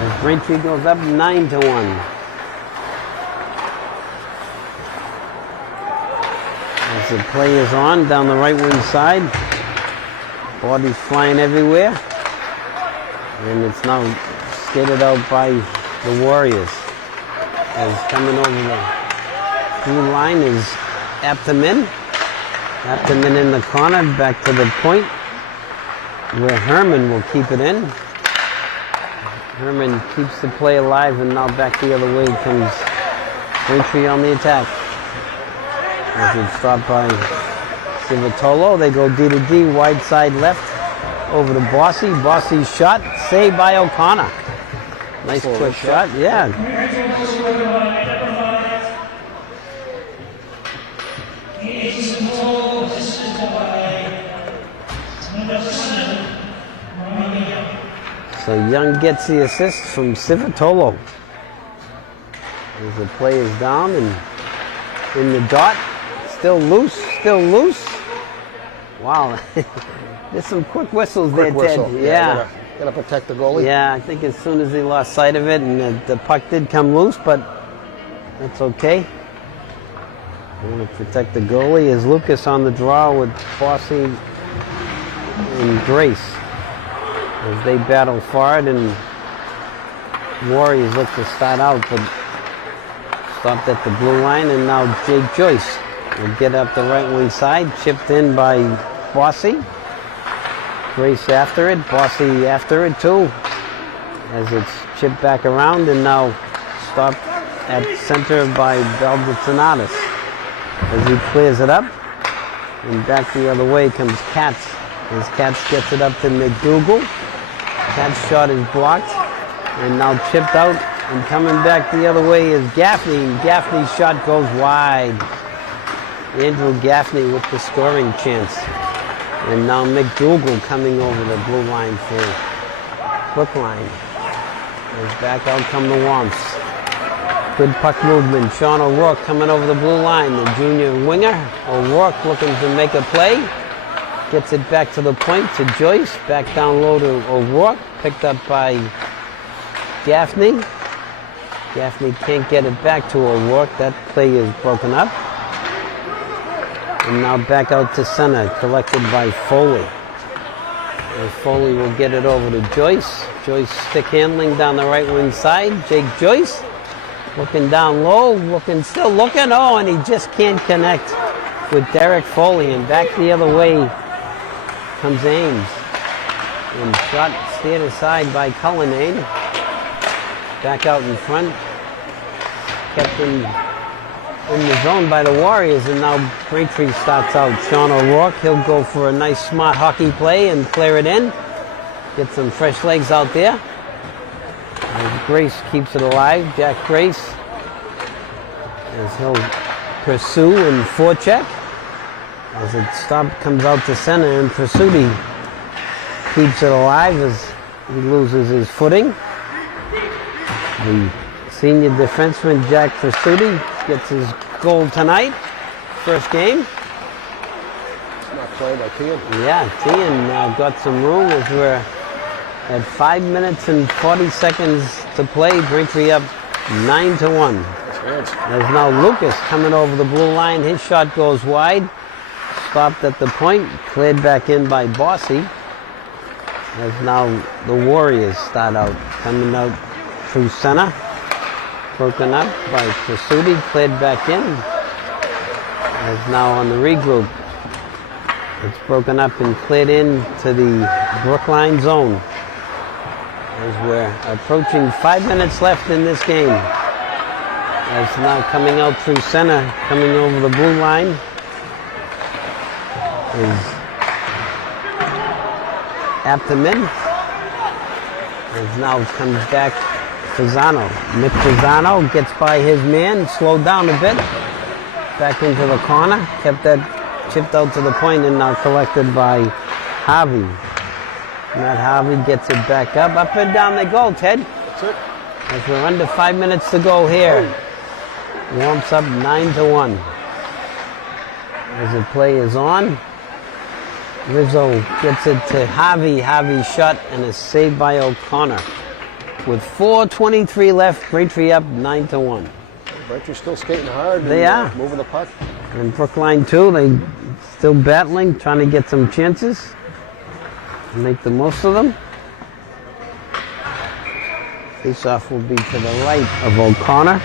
As Braintree goes up 9-1. As the play is on down the right wing side. Bodies flying everywhere. And it's now skated out by the Warriors. As coming over the blue line is Apteman. Apteman in the corner, back to the point, where Herman will keep it in. Herman keeps the play alive, and now back the other way comes Braintree on the attack. As it's stopped by Civitolo, they go D to D, wide side left, over to Bossy. Bossy's shot, saved by O'Connor. Nice quick shot, yeah. So Young gets the assist from Civitolo. As the play is down and in the dot. Still loose. Wow. There's some quick whistles there, whistle. Ted. Yeah. Gotta protect the goalie. Yeah, I think as soon as he lost sight of it and the puck did come loose, but that's okay. Want to protect the goalie. Is Lucas on the draw with Bossy and Grace as they battle forward, and Warriors look to start out, but stopped at the blue line, and now Jake Joyce will get up the right wing side, chipped in by Bossy. Grace after it, Bossy after it too, as it's chipped back around and now stopped at center by Baldacinatis. As he clears it up, and back the other way comes Katz. As Katz gets it up to McDougal. Katz's shot is blocked, and now chipped out, and coming back the other way is Gaffney, and Gaffney's shot goes wide. Andrew Gaffney with the scoring chance. And now McDougal coming over the blue line for Brookline. As back out come the Womps. Good puck movement. Sean O'Rourke coming over the blue line. The junior winger. O'Rourke looking to make a play. Gets it back to the point to Joyce. Back down low to O'Rourke. Picked up by Gaffney. Gaffney can't get it back to O'Rourke. That play is broken up. And now back out to center, collected by Foley. And Foley will get it over to Joyce. Joyce stick handling down the right wing side. Jake Joyce looking down low, still looking. Oh, and he just can't connect with Derek Foley. And back the other way comes Ames. And shot steered aside by Cullinane. Back out in front. Kept in the zone by the Warriors, and now Braintree starts out. Sean O'Rourke, he'll go for a nice smart hockey play and clear it in. Get some fresh legs out there. As Grace keeps it alive, Jack Grace, as he'll pursue and forecheck. As it comes out to center, and Pursuti keeps it alive as he loses his footing. The senior defenseman, Jack Pursuti, gets his goal tonight, first game. It's not played by Tian. Yeah, Tian got some room as we're at 5 minutes and 40 seconds to play. Braintree up 9-1. There's now Lucas coming over the blue line. His shot goes wide. Stopped at the point, cleared back in by Bossy. As now the Warriors start out, coming out through center. Broken up by Pursuti, cleared back in. As now on the regroup, it's broken up and cleared in to the Brookline zone. As we're approaching 5 minutes left in this game. As now coming out through center, coming over the blue line is Aptamin. As now comes back Pisano. Nick Pisano gets by his man, slowed down a bit. Back into the corner, kept that chipped out to the point, and now collected by Harvey. Matt Harvey gets it back up and down they go, Ted. That's it. As we're under 5 minutes to go here. Warms up 9-1. As the play is on, Rizzo gets it to Harvey. Harvey's shot and is saved by O'Connor. With 4:23 left, Braintree up 9-1. Braintree's still skating hard. They are. Moving the puck. And Brookline too, they still battling, trying to get some chances. Make the most of them. Face-off will be to the right of O'Connor.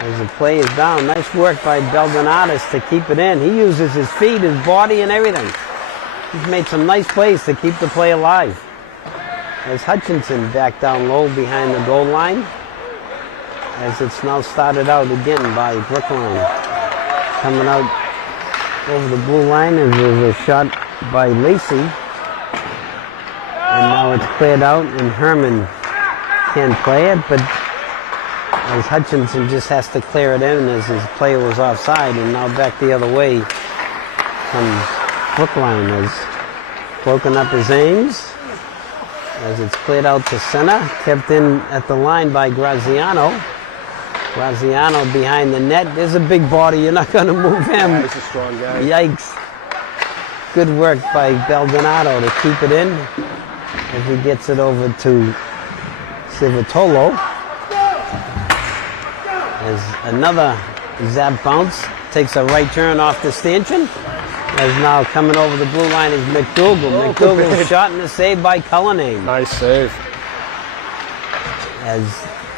As the play is down, nice work by Baldacinatis to keep it in. He uses his feet, his body, and everything. He's made some nice plays to keep the play alive. As Hutchinson back down low behind the goal line. As it's now started out again by Brookline. coming out over the blue line, and there's a shot by Lacey. And now it's cleared out, and Herman can't play it, but as Hutchinson just has to clear it in as his player was offside, and now back the other way comes Brookline, has broken up his aims as it's cleared out to center, kept in at the line by Graziano. Graziano behind the net. There's a big body, you're not going to move him. He's a strong guy. Yikes. Good work by Baldonado to keep it in as he gets it over to Civitolo. As another zap bounce, takes a right turn off the stanchion. As now coming over the blue line is McDougal. McDougal's shot and a save by Cullinane. Nice save. As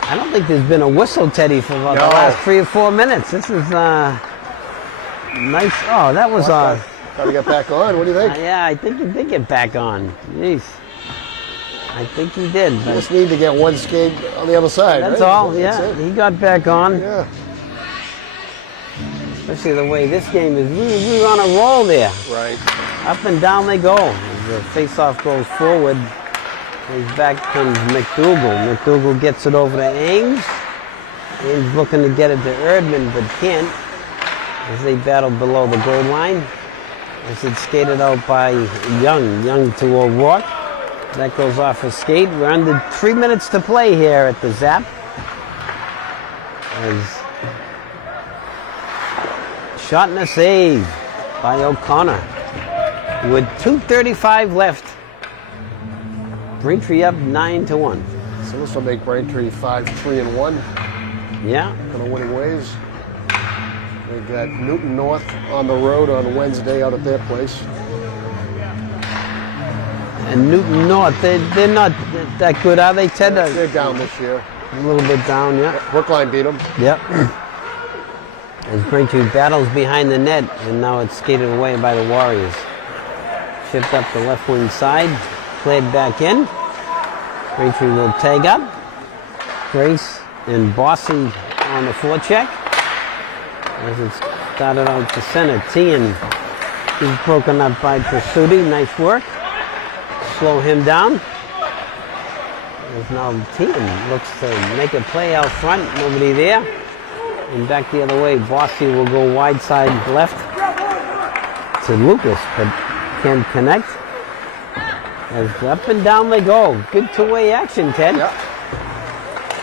I don't think there's been a whistle, Teddy, for about the last 3 or 4 minutes. This is nice. Oh, that was Got to get back on. What do you think? yeah, I think he did get back on. Jeez. I think he did. You just need to get one skate on the other side. That's right? all, That's yeah. it. He got back on. Yeah. Especially the way this game is. We were on a roll there. Right. Up and down they go. As the face-off goes forward. As back comes McDougal. McDougal gets it over to Ames. Ames looking to get it to Erdman, but can't. As they battle below the goal line. As it's skated out by Young. Young to O'Rourke. That goes off a skate. We're under 3 minutes to play here at the Zap. As shot and a save by O'Connor. With 2:35 left. Braintree up 9-1. So this will make Braintree 5-3-1. Yeah. Kind of winning ways. They've got Newton North on the road on Wednesday out at their place. And Newton North, they're not that good, are they, Ted? They're down this year. A little bit down, yeah. Brookline beat them. Yep. As Braintree battles behind the net, and now it's skated away by the Warriors. Shipped up the left wing side, played back in. Braintree will tag up. Grace and Bossy on the forecheck. As it's started out to center, Tian is broken up by Pursuti. Nice work. Slow him down. As now Tian looks to make a play out front. Nobody there. And back the other way, Bossy will go wide side left to Lucas, but can't connect. As up and down they go. Good two-way action, Ted. Yeah.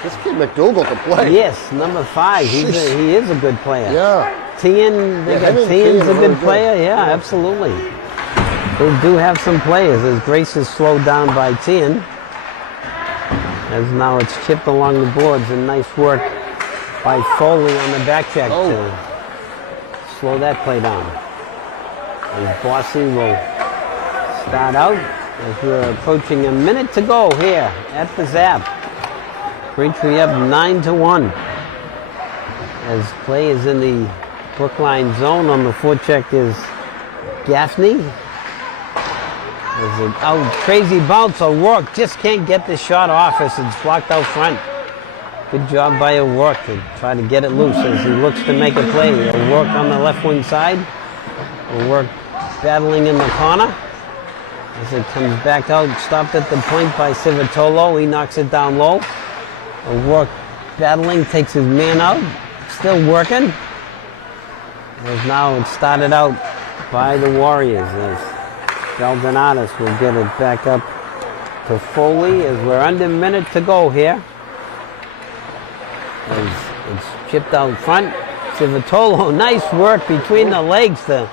This kid McDougal can play. Yes, number 5. He is a good player. Yeah. Tian, Yeah, Tian's Tian a are really good good. player. Yeah, absolutely. They do have some players as Grace is slowed down by Tian. As now it's chipped along the boards, and nice work by Foley on the back check to slow that play down. As Bossy will start out as we're approaching a minute to go here at the Zap. Braintree up 9-1. As play is in the Brookline zone. On the forecheck is Gaffney. As an out crazy bounce, O'Rourke just can't get the shot off as it's blocked out front. Good job by O'Rourke to try to get it loose as he looks to make a play. O'Rourke on the left wing side. O'Rourke battling in the corner. As it comes back out, stopped at the point by Civitolo. He knocks it down low. O'Rourke battling, takes his man out. Still working. As now it's started out by the Warriors. As Galvanatis will get it back up to Foley as we're under a minute to go here. As it's chipped out front. Civitolo, nice work between the legs to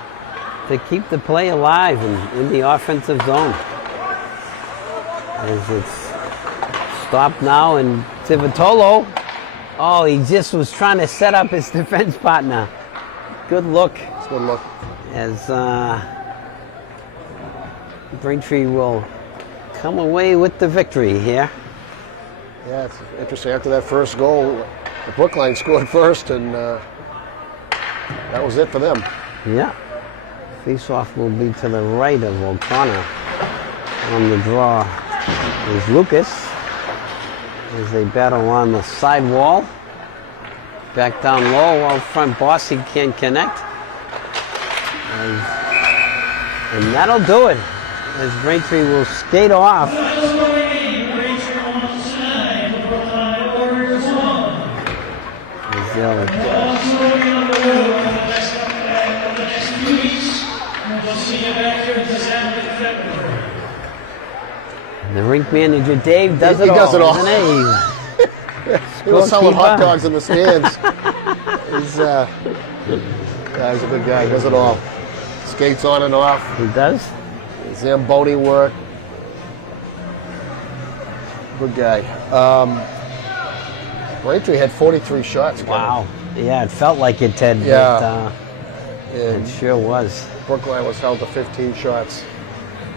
keep the play alive in the offensive zone. As it's stopped now, and Civitolo, oh, he just was trying to set up his defense partner. Good look. It's a good look. As Braintree will come away with the victory here. Yeah, it's interesting. After that first goal, the Brookline scored first, and that was it for them. Yeah. Face-off will be to the right of O'Connor. On the draw is Lucas as they battle on the side wall. Back down low, out front, Bossy can't connect. And that'll do it, as Braintree will skate off. The rink manager, Dave, does He it all. does it all. Doesn't he? He was selling hot Scorekeeper. dogs in the stands. He's a good guy. Does it all. Skates on and off. He does? Zamboni work. Good guy. Braintree had 43 shots. Kevin. Wow. Yeah, it felt like it, Ted. Yeah. It And sure was. Brookline was held to 15 shots.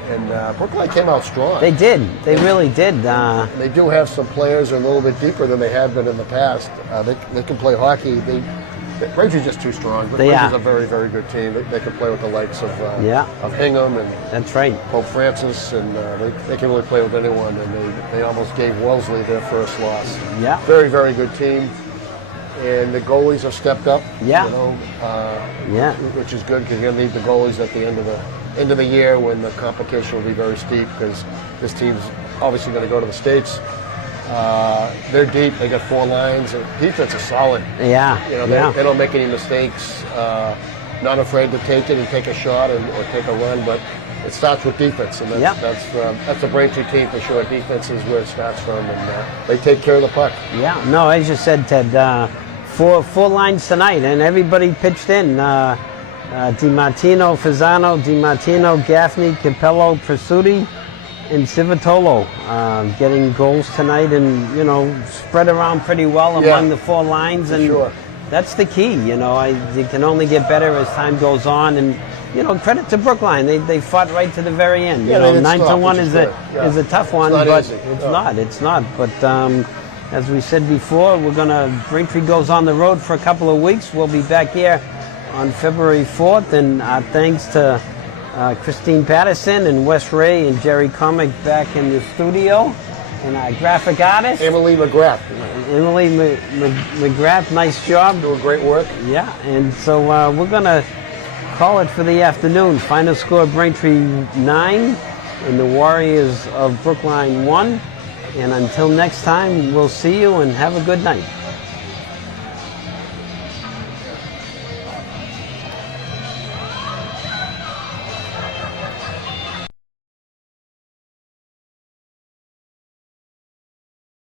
And Brookline came out strong. They did. They really did. They do have some players a little bit deeper than they have been in the past. They can play hockey. Braintree's just too strong. But They Braintree's are. a very, very good team. They can play with the likes of Yeah. Hingham and That's right. Pope Francis, and they can really play with anyone. And they almost gave Wellesley their first loss. Yeah. Very, very good team. And the goalies have stepped up. Yeah. You know, Yeah. which is good because you're going to need the goalies at the end of the year when the competition will be very steep because this team's obviously going to go to the States. They're deep. They got 4 lines. Defense is solid. Yeah. You know, yeah. they don't make any mistakes. Not afraid to take it and take a shot or take a run, but it starts with defense, and that's a Braintree team for sure. Defense is where it starts from, and they take care of the puck. Yeah. No, as you said, Ted, four lines tonight, and everybody pitched in. DiMartino, Fasano, DiMartino, Gaffney, Capello, Presutti, and Civitolo getting goals tonight, and spread around pretty well among the 4 lines, and sure. that's the key. You can only get better as time goes on, and credit to Brookline. They fought right to the very end. Yeah, they didn't 9-1 stop, which is is a good. Yeah. is a tough one, It's not but easy. it's not. But as we said before, Braintree goes on the road for a couple of weeks. We'll be back here on February 4th, and thanks to Christine Patterson and Wes Ray and Jerry Comic back in the studio, and our graphic artist Emily McGrath Emily McGrath. Nice job. doing great work. Yeah, and so we're gonna call it for the afternoon. Final score: Braintree 9 and the Warriors of Brookline 1. And until next time, we'll see you and have a good night.